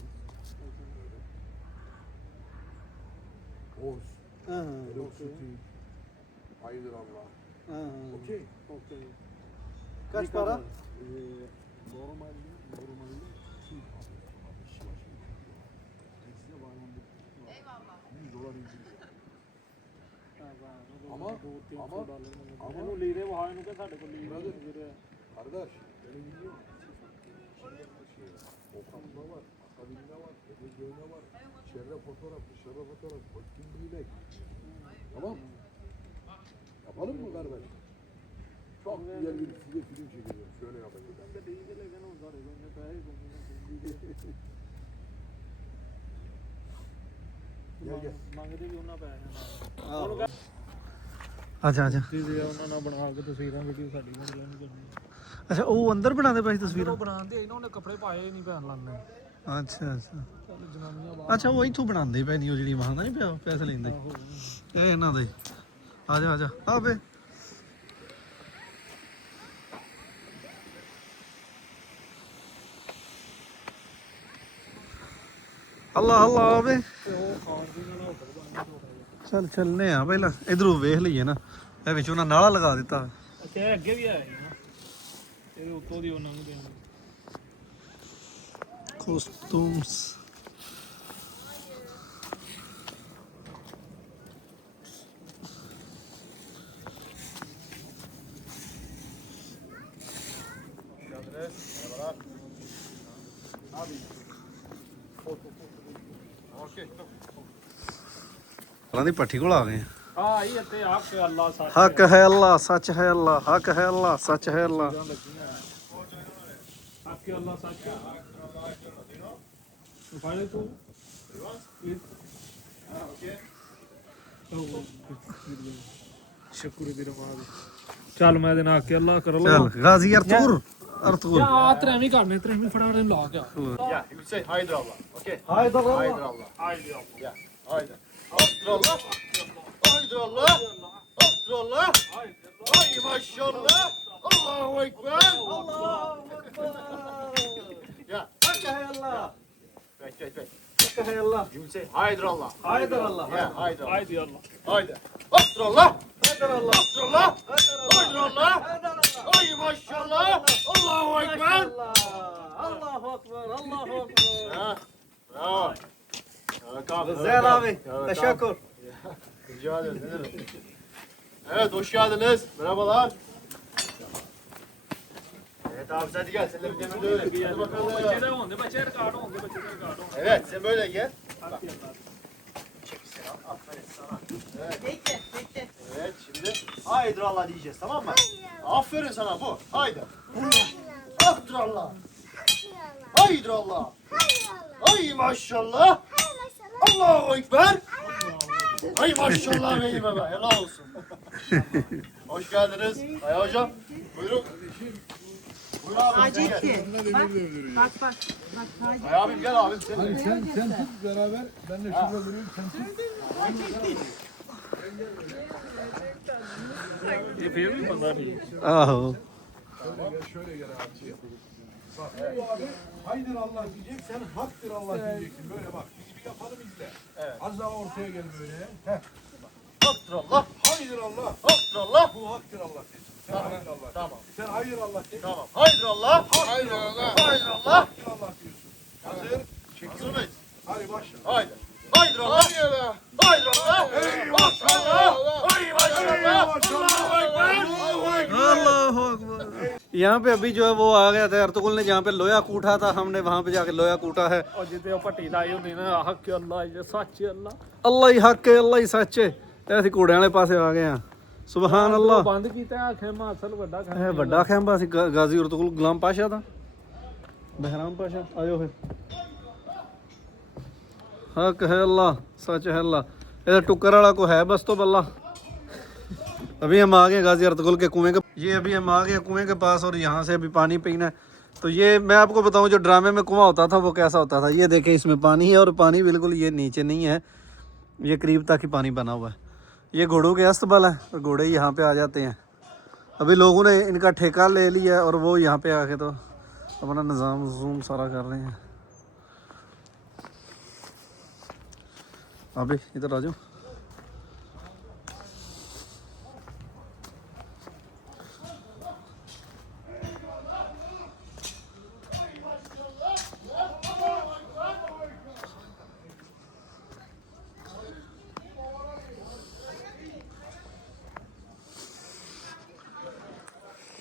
Poz, ਹਾਂ hello shooting. Hayırdır Allah. ਹਾਂ Okey. kaç para Normalde. Ama ਇਹਨੂੰ ਲੀਰੇ ਵਹਾ ਇਹਨੂੰ ਕਿ ਸਾਡੇ ਕੋਲ ਲੀਰੇ kardeş beni biliyor musun? Okan'da var, Akabin'de var, Ege'de var. İçeride fotoğraf, dışarıda fotoğraf, kostüm giyinek. Tamam mı? Yapalım mı kardeş? Çok güzel bir size film çekeceğim. Şöyle yapacağım. Gel. ਮੰਗਦੇ ਵੀ ਉਹਨਾਂ ਪੈਸੇ ਆ ਜਾ ਆ ਜਾ ਜੀ ਉਹਨਾਂ ਨਾਲ ਬਣਾ ਕੇ ਤਸਵੀਰਾਂ ਵੀਡੀਓ ਸਾਡੀ ਨਾਲ ਲੈਣੀ ਕਰਨੀ ਅੱਛਾ ਉਹ ਅੰਦਰ ਬਣਾਉਂਦੇ ਪਏ ਸੀ ਤਸਵੀਰਾਂ ਉਹ ਬਣਾਉਂਦੇ ਇਹਨਾਂ ਨੇ ਕੱਪੜੇ ਪਾਏ ਨਹੀਂ ਪੈਣ ਲਾਣੇ ਅੱਛਾ ਅੱਛਾ ਚੱਲ ਜਨਾਨੀਆਂ ਅੱਛਾ ਉਹ ਇੱਥੋਂ ਬਣਾਉਂਦੇ ਪਏ ਨਹੀਂ ਉਹ ਜਿਹੜੀ ਵਾਹਦਾ ਨਹੀਂ ਪਿਆ ਪੈਸੇ ਲੈਂਦੇ ਇਹ ਇਹਨਾਂ ਦੇ ਆ ਜਾ ਆ ਜਾ ਆ ਬੇ ਅੱਲਾ ਅੱਲਾ ਆਵੇ ਉਹ ਖਾਣ ਪੀਣ ਵਾਲਾ ਹੋਟਲ ਬਣਨਾ ਚੱਲ ਚੱਲਨੇ ਆ ਪਹਿਲਾਂ ਇਧਰੋਂ ਵੇਖ ਲਈਏ ਨਾ ਇਹ ਵਿੱਚ ਉਹਨਾਂ ਨਾਲਾ ਲਗਾ ਦਿੱਤਾ ਅੱਛਾ ਇਹ ਅੱਗੇ ਵੀ ਆਇਆ ਸੀ ਨਾ ਇਹਦੇ ਉੱਤੋਂ ਦੀ ਉਹਨਾਂ ਨੂੰ ਦੇਣਾ costumes ਉਹਨਾਂ ਦੀ ਪੱਠੀ ਕੋਲ ਆ ਗਏ ਹਾਂ ਇਹ ਤੇ ਆਪ ਕੇ ਅੱਲਾਹ ਸਾਥ ਹੱਕ ਹੈ ਅੱਲਾ ਸੱਚ ਹੈ ਅੱਲਾ ਹੱਕ ਹੈ ਅੱਲਾ ਸੱਚ ਹੈ ਅੱਲਾ ਆਪ ਕੇ ਅੱਲਾਹ ਸਾਥ ਫਾਇਦੇ ਤੂੰ ਸ਼ੁਕਰ ਦੀ ਰਮਾਦ ਚੱਲ ਮੈਂ ਇਹਦੇ ਨਾਲ ਕੇ ਅੱਲਾਹ ਕਰ ਲਾ ਚੱਲ ਗਾਜ਼ੀ ਅਰਤੂਰ ਅਰਤੂਰ ਆ ਤਰੇਵੀਂ ਕਰਨੇ ਤਰੇਵੀਂ ਫੜਾ ਰਹੇ ਲਾ ਕੇ Yeah, you say Hyderallah. Okay. ਹਾਇਦਰ Hyderallah. I Yeah. Hyder. Hyderallah. Hyderallah. Hyderallah. Ay maşallah. Allahu Ekber. Yeah. ਹੱਕ ਹੈ ਅੱਲਾ Wait. ਹੱਕ ਹੈ ਅੱਲਾ You say Hyderallah. ਹਾਇਦਰ Allah Yeah, Hyderallah. I the Allah Hyder. Hyderallah. ਹਾਇਦਰ Allah Hyderallah. Hyderallah. Ay maşallah. Allahu Ekber. Allahu akbar Allahu akbar Ha. Bravo. Tamam. Güzel abi teşekkür Rica ederim. Ne demek? Evet, hoş geldiniz. Merhabalar. Evet abi hadi gel. Sen de bir demir öyle. Hadi bakalım. ਬੱਚੇ ਦੇ ਹੁੰਦੇ ਬੱਚੇ record ਹੁੰਦੇ ਬੱਚੇ ਦੇ record ਹੁੰਦੇ Evet, sen böyle gel. Evet, şimdi Haydrallah diyeceğiz, tamam mı? Aferin sana bu. Haydi. Haydrallah. Haydrallah. Ay maşallah. Allahu Ekber. Ay maşallah benim baba. Helal olsun. Hoş geldiniz. Ay hocam. Buyurun. Buyur abi. sen gel. Hacettin. Bak. Bak Hacettin. Ay abim gel abim. Sen. Sen tut beraber. Ben de şurada duruyorum. Sen tut. ਇਹ ਫੇਰ ਵੀ ਬੰਦਾ ਨਹੀਂ ਆਹੋ Şöyle gel abi. Bak bu abi haydır Allah diyecek. Sen haktır Allah diyeceksin. Böyle bak. Biz bir yapalım izle. Evet. Az daha ortaya gel böyle. Heh. Haydrallah. Haydır Allah. Haydrallah. Bu haktır Allah desin. Sen Tamam. haydır Allah. Tamam. Sen hayır Allah de. Tamam. Haydrallah. Haydır Allah. Haydrallah. Haktır Allah diyorsun. Hazır. Hazır mıyız? Hadi başla. Haydi. Haydi Allah. Haydi Allah. Ey maşallah. Ey maşallah. अल्लाहु अकबर। यहाँ पे अभी जो है वो आ गया था Ertugrul ने, जहाँ पे लोया कूटा था हमने वहाँ पे जाके लोया कूटा है। ਉਹ ਜਿੱਤੇ ਉਹ ਭੱਟੀ ਲਾਈ ਹੁੰਦੀ ਨਾ ਹੱਕ ਅੱਲਾ ਜੇ ਸੱਚ ਅੱਲਾ अल्लाह ही हक है अल्लाह ही सच है। ते ਅਸੀਂ ਘੋੜਿਆਂ ਵਾਲੇ ਪਾਸੇ ਆ ਗਏ ਆ। ਸੁਭਾਨ ਅੱਲਾਹ। ਬੰਦ ਕੀਤਾ ਆ ਖੈਮਾ ਅਸਲ ਵੱਡਾ ਖੈਮਾ ਇਹ ਵੱਡਾ ਖੈਂਬਾ ਸੀ ਗਾਜ਼ੀ ਅਰਤੁਗरुल ਗੁਲਾਮ ਪਾਸ਼ਾ ਦਾ, ਬਹਿਰਾਮ ਪਾਸ਼ਾ। ਆਜੋ ਫਿਰ। हक है अल्लाह, सच है अल्लाह। इधर टुक्कर वाला को है बस तो बल्ला। अभी हम आ गए गाजी अर्तुगरुल के कुएं के, ये अभी हम आ गए कुएं के पास और यहाँ से अभी पानी पीना है। तो ये मैं आपको बताऊं, जो ड्रामे में कुआं होता था वो कैसा होता था। ये देखें इसमें पानी है और पानी बिल्कुल ये नीचे नहीं है, ये करीब तक ही पानी बना हुआ है। ये घोड़ों के अस्तबल है और घोड़े यहाँ पे आ जाते हैं। अभी लोगों ने इनका ठेका ले लिया है और वो यहाँ पे आके तो अपना निज़ाम वज़ूम सारा कर रहे हैं। अभी इधर आ जाओ।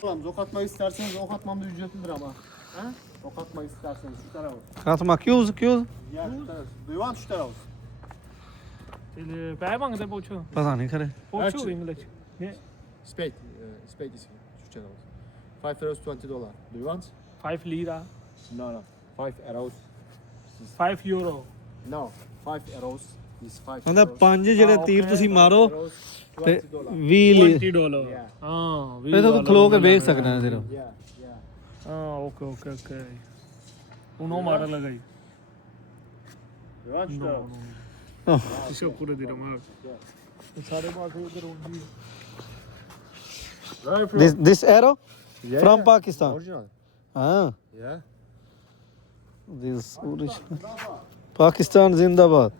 Ulan ok atmak isterseniz ok atmam da ücretlidir ama. Ha? Ok atmak isterseniz şu tarafa. Katma क्यों क्यों Ya şu taraf. Do you want şu taraf? ਤੇ ਪੈ ਮੰਗਦੇ ਪੁੱਛੋ पता नहीं करे। ਪੁੱਛੋ ਇੰਗਲਿਸ਼ ਨੇ Spade. Spade is şu tarafa. 5 euros $20. Do you want? 5 lira No no. 5 euros. 5 euro No. 5 euros is 5 ਉਹਦਾ ਪੰਜ ਜਿਹੜੇ ਤੀਰ ਤੁਸੀਂ ਮਾਰੋ ਤੇ $20. 20 $20 Yeah. ਹਾਂ ਇਹ ਤਾਂ ਤੂੰ ਖਲੋ ਕੇ ਵੇਖ ਸਕਦਾ ਹੈ ਸਿਰਫ। Yeah. Yeah. ਹਾਂ ਓਕੇ ਓਕੇ ਓਕੇ ਉਹਨੂੰ ਮਾਰ ਲਗਾਈ Do you want şu tarafa? ਸ਼ੁਕਰ ਦੀ ਰਮਾ ਸਾਰੇ ਪਾਸੇ ਉਧਰ ਹੁੰਦੀ Where are you from? This arrow Yeah, from yeah. Pakistan. Original. हाँ, Yeah. this original. Pakistan जिंदाबाद।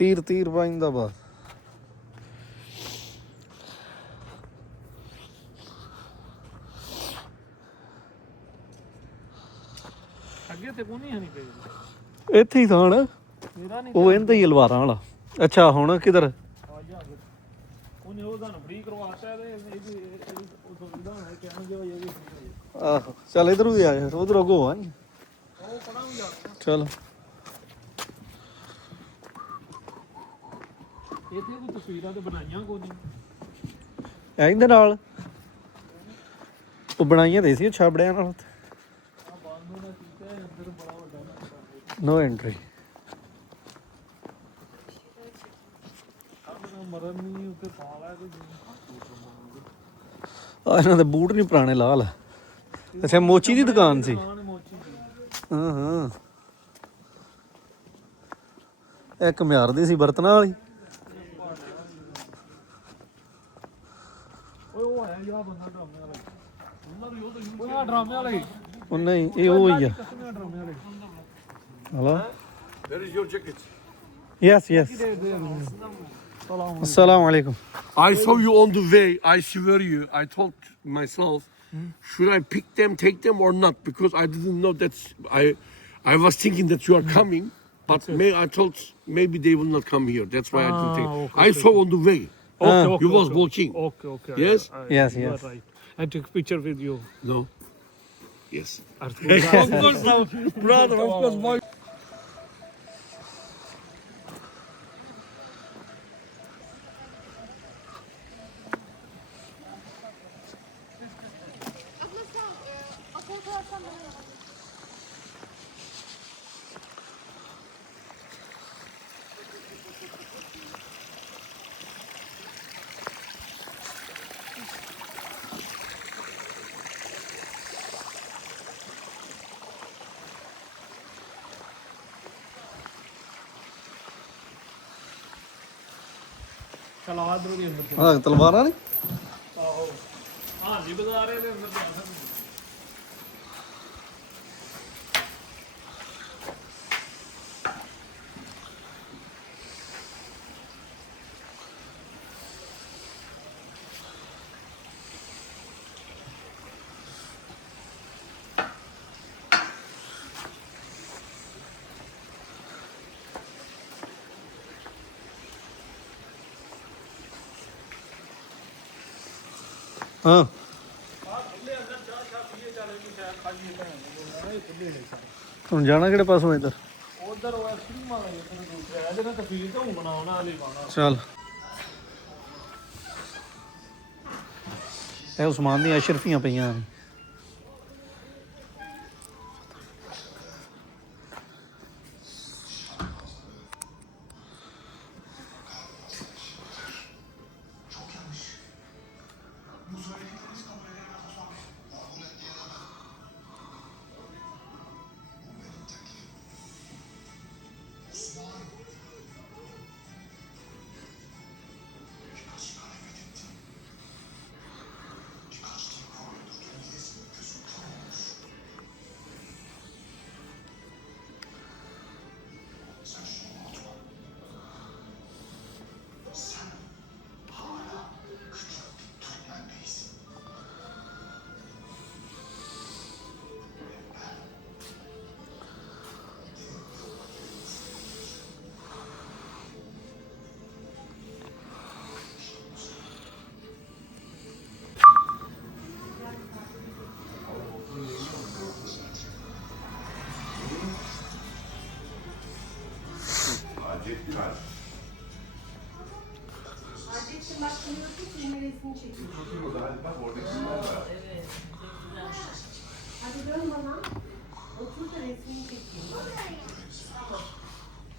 तीर तीर पाइंदाबाद। ਅੱਗੇ ਤੇ ਕੋਈ ਨਹੀਂ ਪਈ ਇੱਥੇ ਹੀ ਥਾਂ ਨਾ, ਮੇਰਾ ਨਹੀਂ ਉਹ ਇਹਦਾ ਹੀ ਹਲਵਾਰਾਂ ਵਾਲਾ। ਅੱਛਾ ਹੁਣ ਕਿਧਰ? ਉਹਨੇ ਉਹਦਾ ਨਾ ਫ੍ਰੀ ਕਰਵਾਤਾ ਤੇ ਇਹ ਉਹ ਤੋਂ ਇਹਦਾ ਹੈ ਕਹਿਣਗੇ ਉਹ ਇਹ ਵੀ ਆਹੋ ਚੱਲ ਇਧਰੋਂ ਵੀ ਆ ਜਾ, ਉਧਰੋਂ ਅੱਗੋਂ ਆ। ਉਹ ਪੜਾ ਨੂੰ ਜਾ ਚਲ ਇੱਥੇ ਕੋਈ ਤਸਵੀਰਾਂ ਤੇ ਬਣਾਈਆਂ ਕੋਈ ਨਹੀਂ ਇਹਦੇ ਨਾਲ ਉਹ ਬਣਾਈਆਂ ਦੇ ਸੀ ਛਾਬੜਿਆਂ ਨਾਲ। No entry. ਮਰਨ ਨਹੀਂ ਉੱਤੇ ਪਾ ਲਿਆ ਕੋਈ ਆ ਇਹਨਾਂ ਦੇ ਬੂਟ ਨਹੀਂ ਪੁਰਾਣੇ ਲਾਲ। ਅੱਛਾ ਮੋਚੀ ਦੀ ਦੁਕਾਨ ਸੀ। ਦੁਕਾਨ ਮੋਚੀ ਦੀ ਹਾਂ ਹਾਂ, ਇਹ ਘੁਮਿਆਰ ਦੀ ਸੀ ਬਰਤਨਾਂ ਵਾਲੀ। ਓਏ ਉਹ ਹੈ ਜਿਹੜਾ ਬੰਦਾ ਡਰਾਮੇ ਵਾਲਾ ਉਹਨਾਂ ਨੂੰ ਉਹ ਤਾਂ ਡਰਾਮੇ ਵਾਲੇ ਉਹ ਨਹੀਂ, ਇਹ ਉਹ ਹੀ ਆ। ਕਿੰਨੇ ਡਰਾਮੇ ਵਾਲੇ hello Where is your jacket? Yes yes. अस्सलाम वालेकुम। I saw you on the way. I swear you. I told myself, should I pick them, take them, or not? Because I didn't know that. I was thinking that you are coming, but I thought maybe they will not come here. That's why I didn't take. okay, I saw on the way. Okay, You was watching. Okay. Yes? Yes, you yes. are right. I took a picture with you. No. Yes. Of course, Brother, of course, my. ਚਲਾ ਇਧਰ ਦੇ ਅੰਦਰ ਹਾਂ ਤਲਵਾਰਾਂ ਨੇ। ਆਹੋ ਹਾਂਜੀ ਬਾਜ਼ਾਰੇ ਦੇ ਅੰਦਰ ਜਾ ਸਕਦੇ ਹਾਂ ਹੁਣ ਜਾਣਾ ਕਿਹੜੇ ਪਾਸੋਂ ਇੱਧਰ ਉਧਰ ਉਹ ਐਕਚੁਅਲੀ ਮਾਰਾਂਗੇ ਤੈਨੂੰ ਦੂਸਰਾ ਇਹਦੇ ਨਾਲ ਤਫੀਰ ਤਾਂ ਹੋਣਾ ਉਹਨਾਂ ਵਾਲੀ ਪਾਣਾ ਚੱਲ ਇਹ ਉਸਮਾਨ ਦੀਆਂ ਅਸ਼ਰਫੀਆਂ ਪਈਆਂ ਨੇ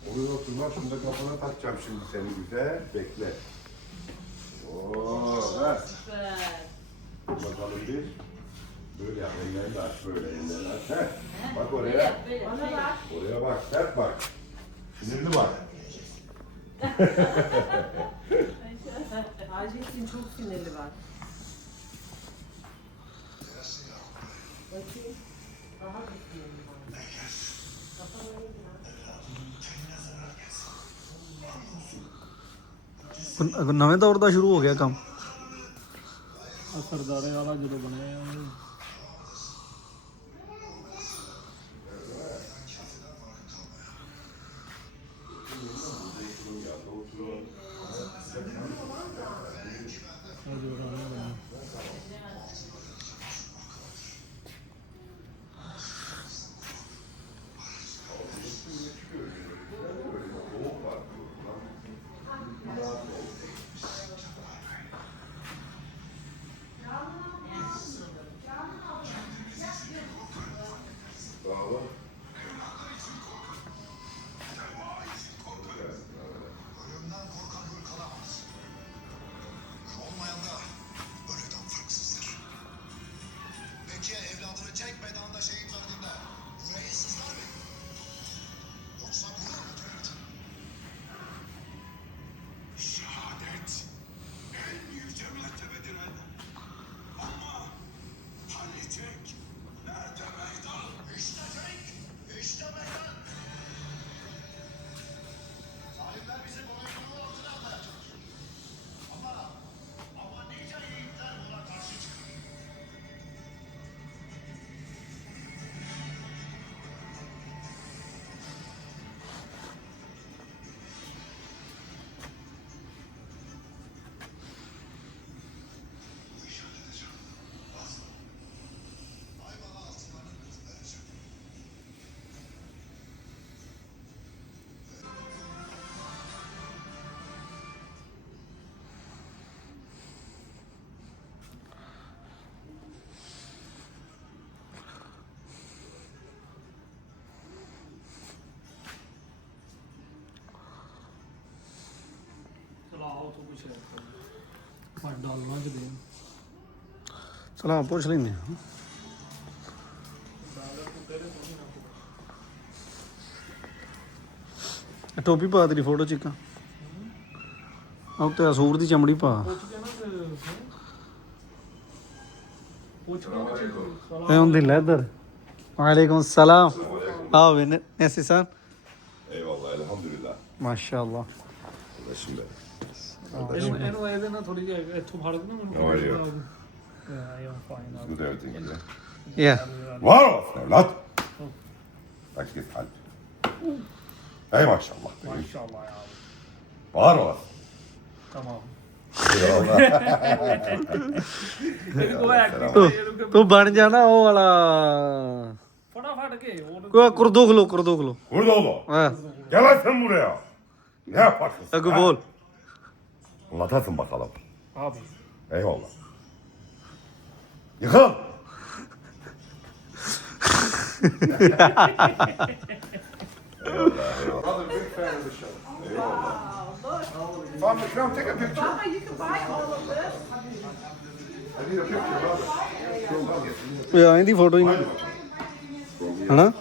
Oraya oturma, şunu da kafana takacağım şimdi seni güzel. Bekle. Oo, ver. Bakalım bir. Böyle yap, ellerini de aç böyle, ellerini aç. Heh. Bak oraya. Oraya bak, sert bak. Sinirli bak. Hacettin çok sinirli var. Bakayım. Daha bir sinirli var. ਨਵੇਂ ਦੌਰ ਦਾ ਸ਼ੁਰੂ ਹੋ ਗਿਆ ਕੰਮ ਸਰਦਾਰੇ ਵਾਲਾ ਜਦੋਂ ਬਣਿਆ ਚਲਾਓ ਤੂੰ ਕੁਛ ਪਰ ਡਾਲਣਾ ਜਦੇ ਚਲੋ ਪੁੱਛ ਲੈਂਦੇ ਹਾਂ ਟੋਪੀ ਪਾ ਤੇਰੀ ਫੋਟੋ ਚ ਇੱਕ ਉੱਤੇ ਅਸੂਰ ਦੀ ਚਮੜੀ ਪਾ ਇਹ ਹੁੰਦੀ ਲੈਦਰ ਵਾਲੇਕੁਮ ਸਲਾਮ abi nasılsın? Eyvallah, elhamdülillah. Maşallah. Şimdi. ਇਹਨੂੰ ਇਹਦੇ ਨਾਲ ਥੋੜੀ ਜਿਹੀ ਇੱਥੋਂ ਫੜ ਦੇ ਨਾ ਮੈਨੂੰ How are you? I am fine Good everything. Yeah. Var olasın evlat. Bak git hadi. Ey maşallah. ਮਾਸ਼ਾਅੱਲਾ ਯਾਰ Var olasın. tamam ਇਹਨੂੰ ਐਕਟਿੰਗ ਤੂੰ ਬਣ ਜਾਣਾ ਉਹ ਵਾਲਾ ਫਟਾਫਟ ਕੇ ਉਹ ਕੋਈ ਕੁਰਦੂ ਖਲੋ Burada oğlum. ਹਾਂ Gel lan sen buraya. Ne yaparsın? ਅੱਗੋਂ ਬੋਲ Anlatasın bakalım. abi Eyvallah. Yıkıl. Father, come take a picture. Mama, you can buy all of this. I need a picture, brother. ਇਹ ਆਂ ਦੀ ਫੋਟੋ ਹੀ ਹਨਾ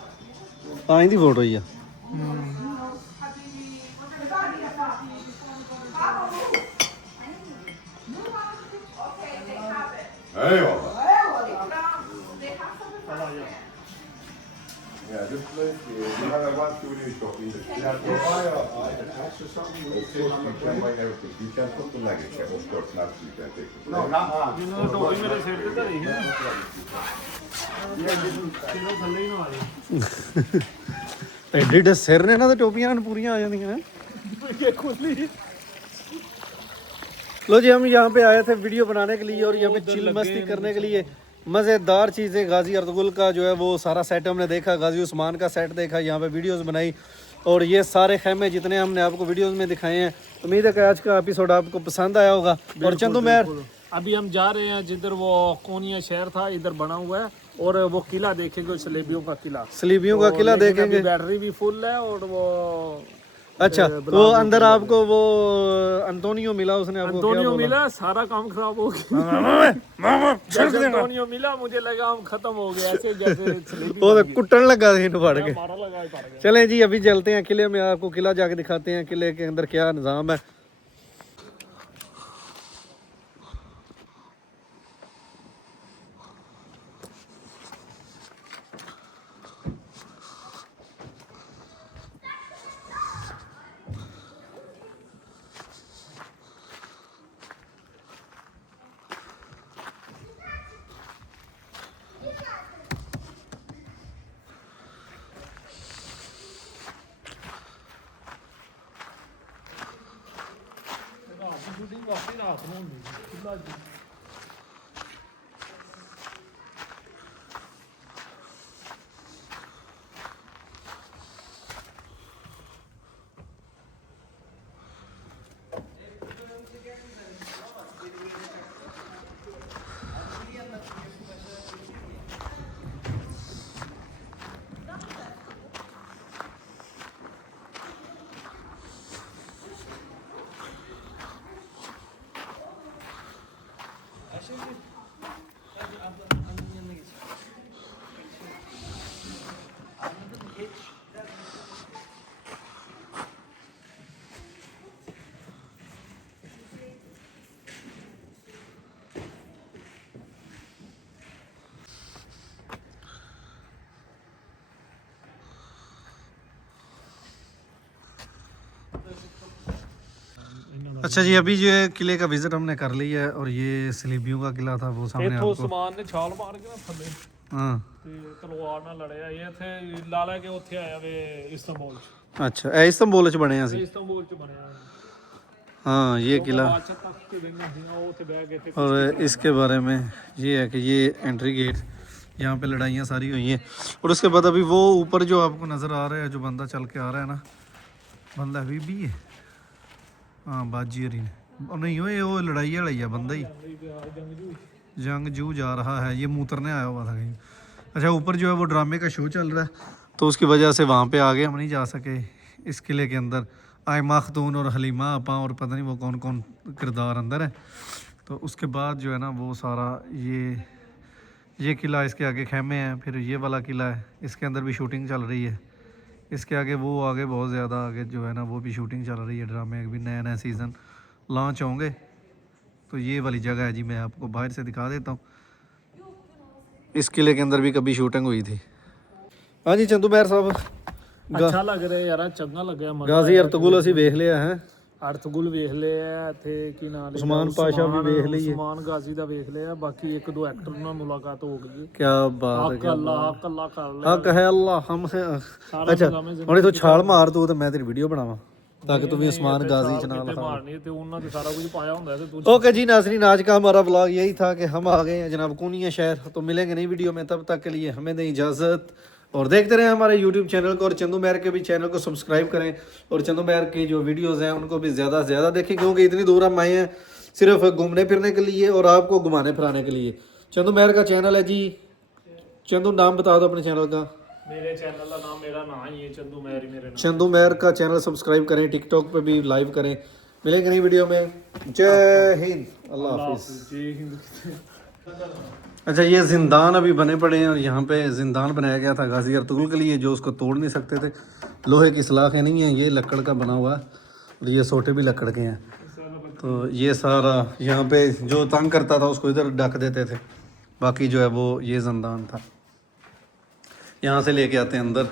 ਆਂ ਦੀ photo ਹੀ ਆ Eyvallah. Yeah, this place, you have a one studio shop in the you have to buy a tax or something. Of course, you can buy everything. You can put the luggage, of course, not you can take it. No, not ਜਿਹਨਾਂ ਦਾ ਟੋਪੀ ਮੇਰੇ ਸਿਰ ਤੇ ਧਰੀ ਹੈ kilo ਥੱਲੇ ਹੀ ਨਾ ਆ ਜਾਏ ਐਡੇ ਐਡੇ ਸਿਰ ਨੇ ਇਹਨਾਂ ਦੇ ਟੋਪੀਆਂ ਨਾਲ ਪੂਰੀਆਂ ਆ ਜਾਂਦੀਆਂ लो जी हम यहाँ पे आए थे वीडियो बनाने के लिए और यहाँ पे चिल मस्ती करने के लिए मज़ेदार चीज़ें गाजी अर्तुगरुल का जो है वो सारा सेट हमने देखा गाजी उस्मान का सेट देखा यहाँ पे वीडियोस बनाई और ये सारे खेमे जितने हमने आपको वीडियोस में दिखाए हैं उम्मीद है कि आज का एपिसोड आपको पसंद आया होगा और चंदू मेहर अभी हम जा रहे हैं जिधर वो कोनिया शहर था इधर बना हुआ है और वो किला देखेंगे सलेबियों का किला सलीबियों का किला लेकिन अभी देखेंगे बैटरी भी फुल है और वो अच्छा वो अंदर आपको वो अंतोनियो मिला उसने आपको क्या अंतोनियो बोला? मिला सारा काम खराब हो गया जब अंतोनियो मिला मुझे लगा हम खत्म हो गए ऐसे जैसे सलेबी वो तो कुटन लगा था इन्हें फाड़ के मारा लगा ही पड़ गया चलें जी अभी चलते हैं किले में आपको किला जाके दिखाते हैं किले के अंदर क्या निज़ाम है अच्छा जी अभी जो है किले का विजिट हमने कर लिया है और ये सलीबियों का किला था वो सामने इथों आपको समान ने ਛਾਲ ਮਾਰ ਕੇ ਨਾ ਥੱਲੇ हाँ ਤੇ ਤਲਵਾਰ ਨਾਲ ਲੜਿਆ ਇਹ ਇੱਥੇ ਲਾ ਲੈ ਕੇ ਉੱਥੇ ਆਇਆ ਵੇ ਇਸਤਾਂਬੁਲ ਚ अच्छा ए इस्तांबुल च बने हैं ਅਸੀਂ ਇਸਤਾਂਬੁਲ ਚ ਬਣਿਆ हाँ ये किला ਬਾਦਸ਼ਾਹ ਤੱਕ ਕੇ ਗਈਆਂ ਸੀ ਉਹ ਉੱਥੇ ਬਹਿ ਗਏ थे और इसके बारे में ये है कि ये एंट्री गेट यहाँ पे लड़ाइयाँ सारी हुई हैं और उसके बाद अभी वो ऊपर जो आपको नज़र आ रहा है जो बंदा चल के आ रहा है ना बंदा अभी भी है हाँ बाजी हरी ने और नहीं वो लड़ाई वाला ही है बंदा ही जंग जू जा रहा है ये मूतरने आया हुआ था कहीं अच्छा ऊपर जो है वो ड्रामे का शो चल रहा है तो उसकी वजह से वहाँ पे आगे हम नहीं जा सके इस किले के अंदर आयमा खतून और हलीमा आपा और पता नहीं वो कौन कौन किरदार अंदर है तो उसके बाद जो है ना वो सारा ये किला इसके आगे खेमे हैं फिर ये वाला किला है इसके अंदर भी शूटिंग चल रही है इसके आगे वो आगे बहुत ज़्यादा आगे जो है ना वो भी शूटिंग चल रही है ड्रामे भी नया नया सीज़न लॉन्च होंगे तो ये वाली जगह है जी मैं आपको बाहर से दिखा देता हूँ इस किले के अंदर भी कभी शूटिंग हुई थी हाँ जी चंदू मेहर साहब ਅੱਛਾ ਲੱਗ ਰਿਹਾ ਯਾਰ ਚੰਗਾ ਲੱਗਿਆ ਮਜ਼ਾ गाजी अर्तुगरुल ਅਸੀਂ ਵੇਖ ਲਿਆ ਹੈ ਅਰਤਗੁਲ ਵੇਖ ਲਿਆ ਇੱਥੇ ਕੀ ਨਾਮ ਉਸਮਾਨ ਪਾਸ਼ਾ ਵੀ ਵੇਖ ਲਈਏ ਉਸਮਾਨ ਗਾਜ਼ੀ ਦਾ ਵੇਖ ਲਿਆ ਬਾਕੀ ਇੱਕ ਦੋ ਐਕਟਰ ਨਾਲ ਮੁਲਾਕਾਤ ਹੋ ਗਈ क्या बात है क्या ਅੱਲਾ ਕਰ ਲਿਆ हक है अल्लाह हम है ਸਾਰਾ अच्छा ਨਿਜ਼ਾਮੇ ਹੁਣ ਇਥੋਂ ਛਾਲ ਮਾਰ ਤੂੰ ਤੇ ਮੈਂ ਤੇਰੀ ਵੀਡੀਓ ਬਣਾਵਾਂ ताकि तुम्हें उस्मान गाजी च ना लिखा। मारनी ते ਉਹਨਾਂ ਦੇ ਸਾਰਾ ਕੁਝ ਪਾਇਆ ਹੁੰਦਾ ਤੇ ਤੂੰ ओके जी नाज़रीन, आज का हमारा व्लॉग यही था कि हम आ गए हैं जनाब कूनिया शहर। तो मिलेंगे नई वीडियो में, तब तक के लिए हमें दें इजाज़त और देखते रहें हमारे यूट्यूब चैनल को, और चंदू मेहर के भी चैनल को सब्सक्राइब करें, और चंदू मेहर की जो वीडियोज़ हैं उनको भी ज़्यादा से ज़्यादा देखें, क्योंकि इतनी दूर हम आए हैं सिर्फ घूमने फिरने के लिए और आपको घुमाने फिराने के लिए। चंदू मेहर का चैनल है जी, चंदू नाम बता दो अपने चैनल का। ਮੇਰੇ ਚੈਨਲ ਦਾ ਨਾਮ ਮੇਰਾ ਨਾਂ ਹੀ ਹੈ ਚੰਦੂ ਮੈਰੀ ਮੇਰੇ ਨਾਮ। चंदू मेहर का चैनल सब्सक्राइब करें, टिकटॉक पे भी लाइव करें। मिलेंगे नई वीडियो में। जय हिंद, अल्लाह हाफिज़। जय हिंद। अच्छा, ये जिंदान अभी बने पड़े हैं, और यहाँ पे जिंदान बनाया गया था गाजी अर्तुगरुल के लिए, जो उसको तोड़ नहीं सकते थे। लोहे की सलाखें नहीं हैं, ये लकड़ का बना हुआ है, और ये सोटे भी लकड़ के हैं। तो ये सारा यहाँ पे जो तंग करता था उसको इधर ढक देते थे, बाकी जो है वो ये जिंदान था। यहाँ से लेके आते हैं अंदर।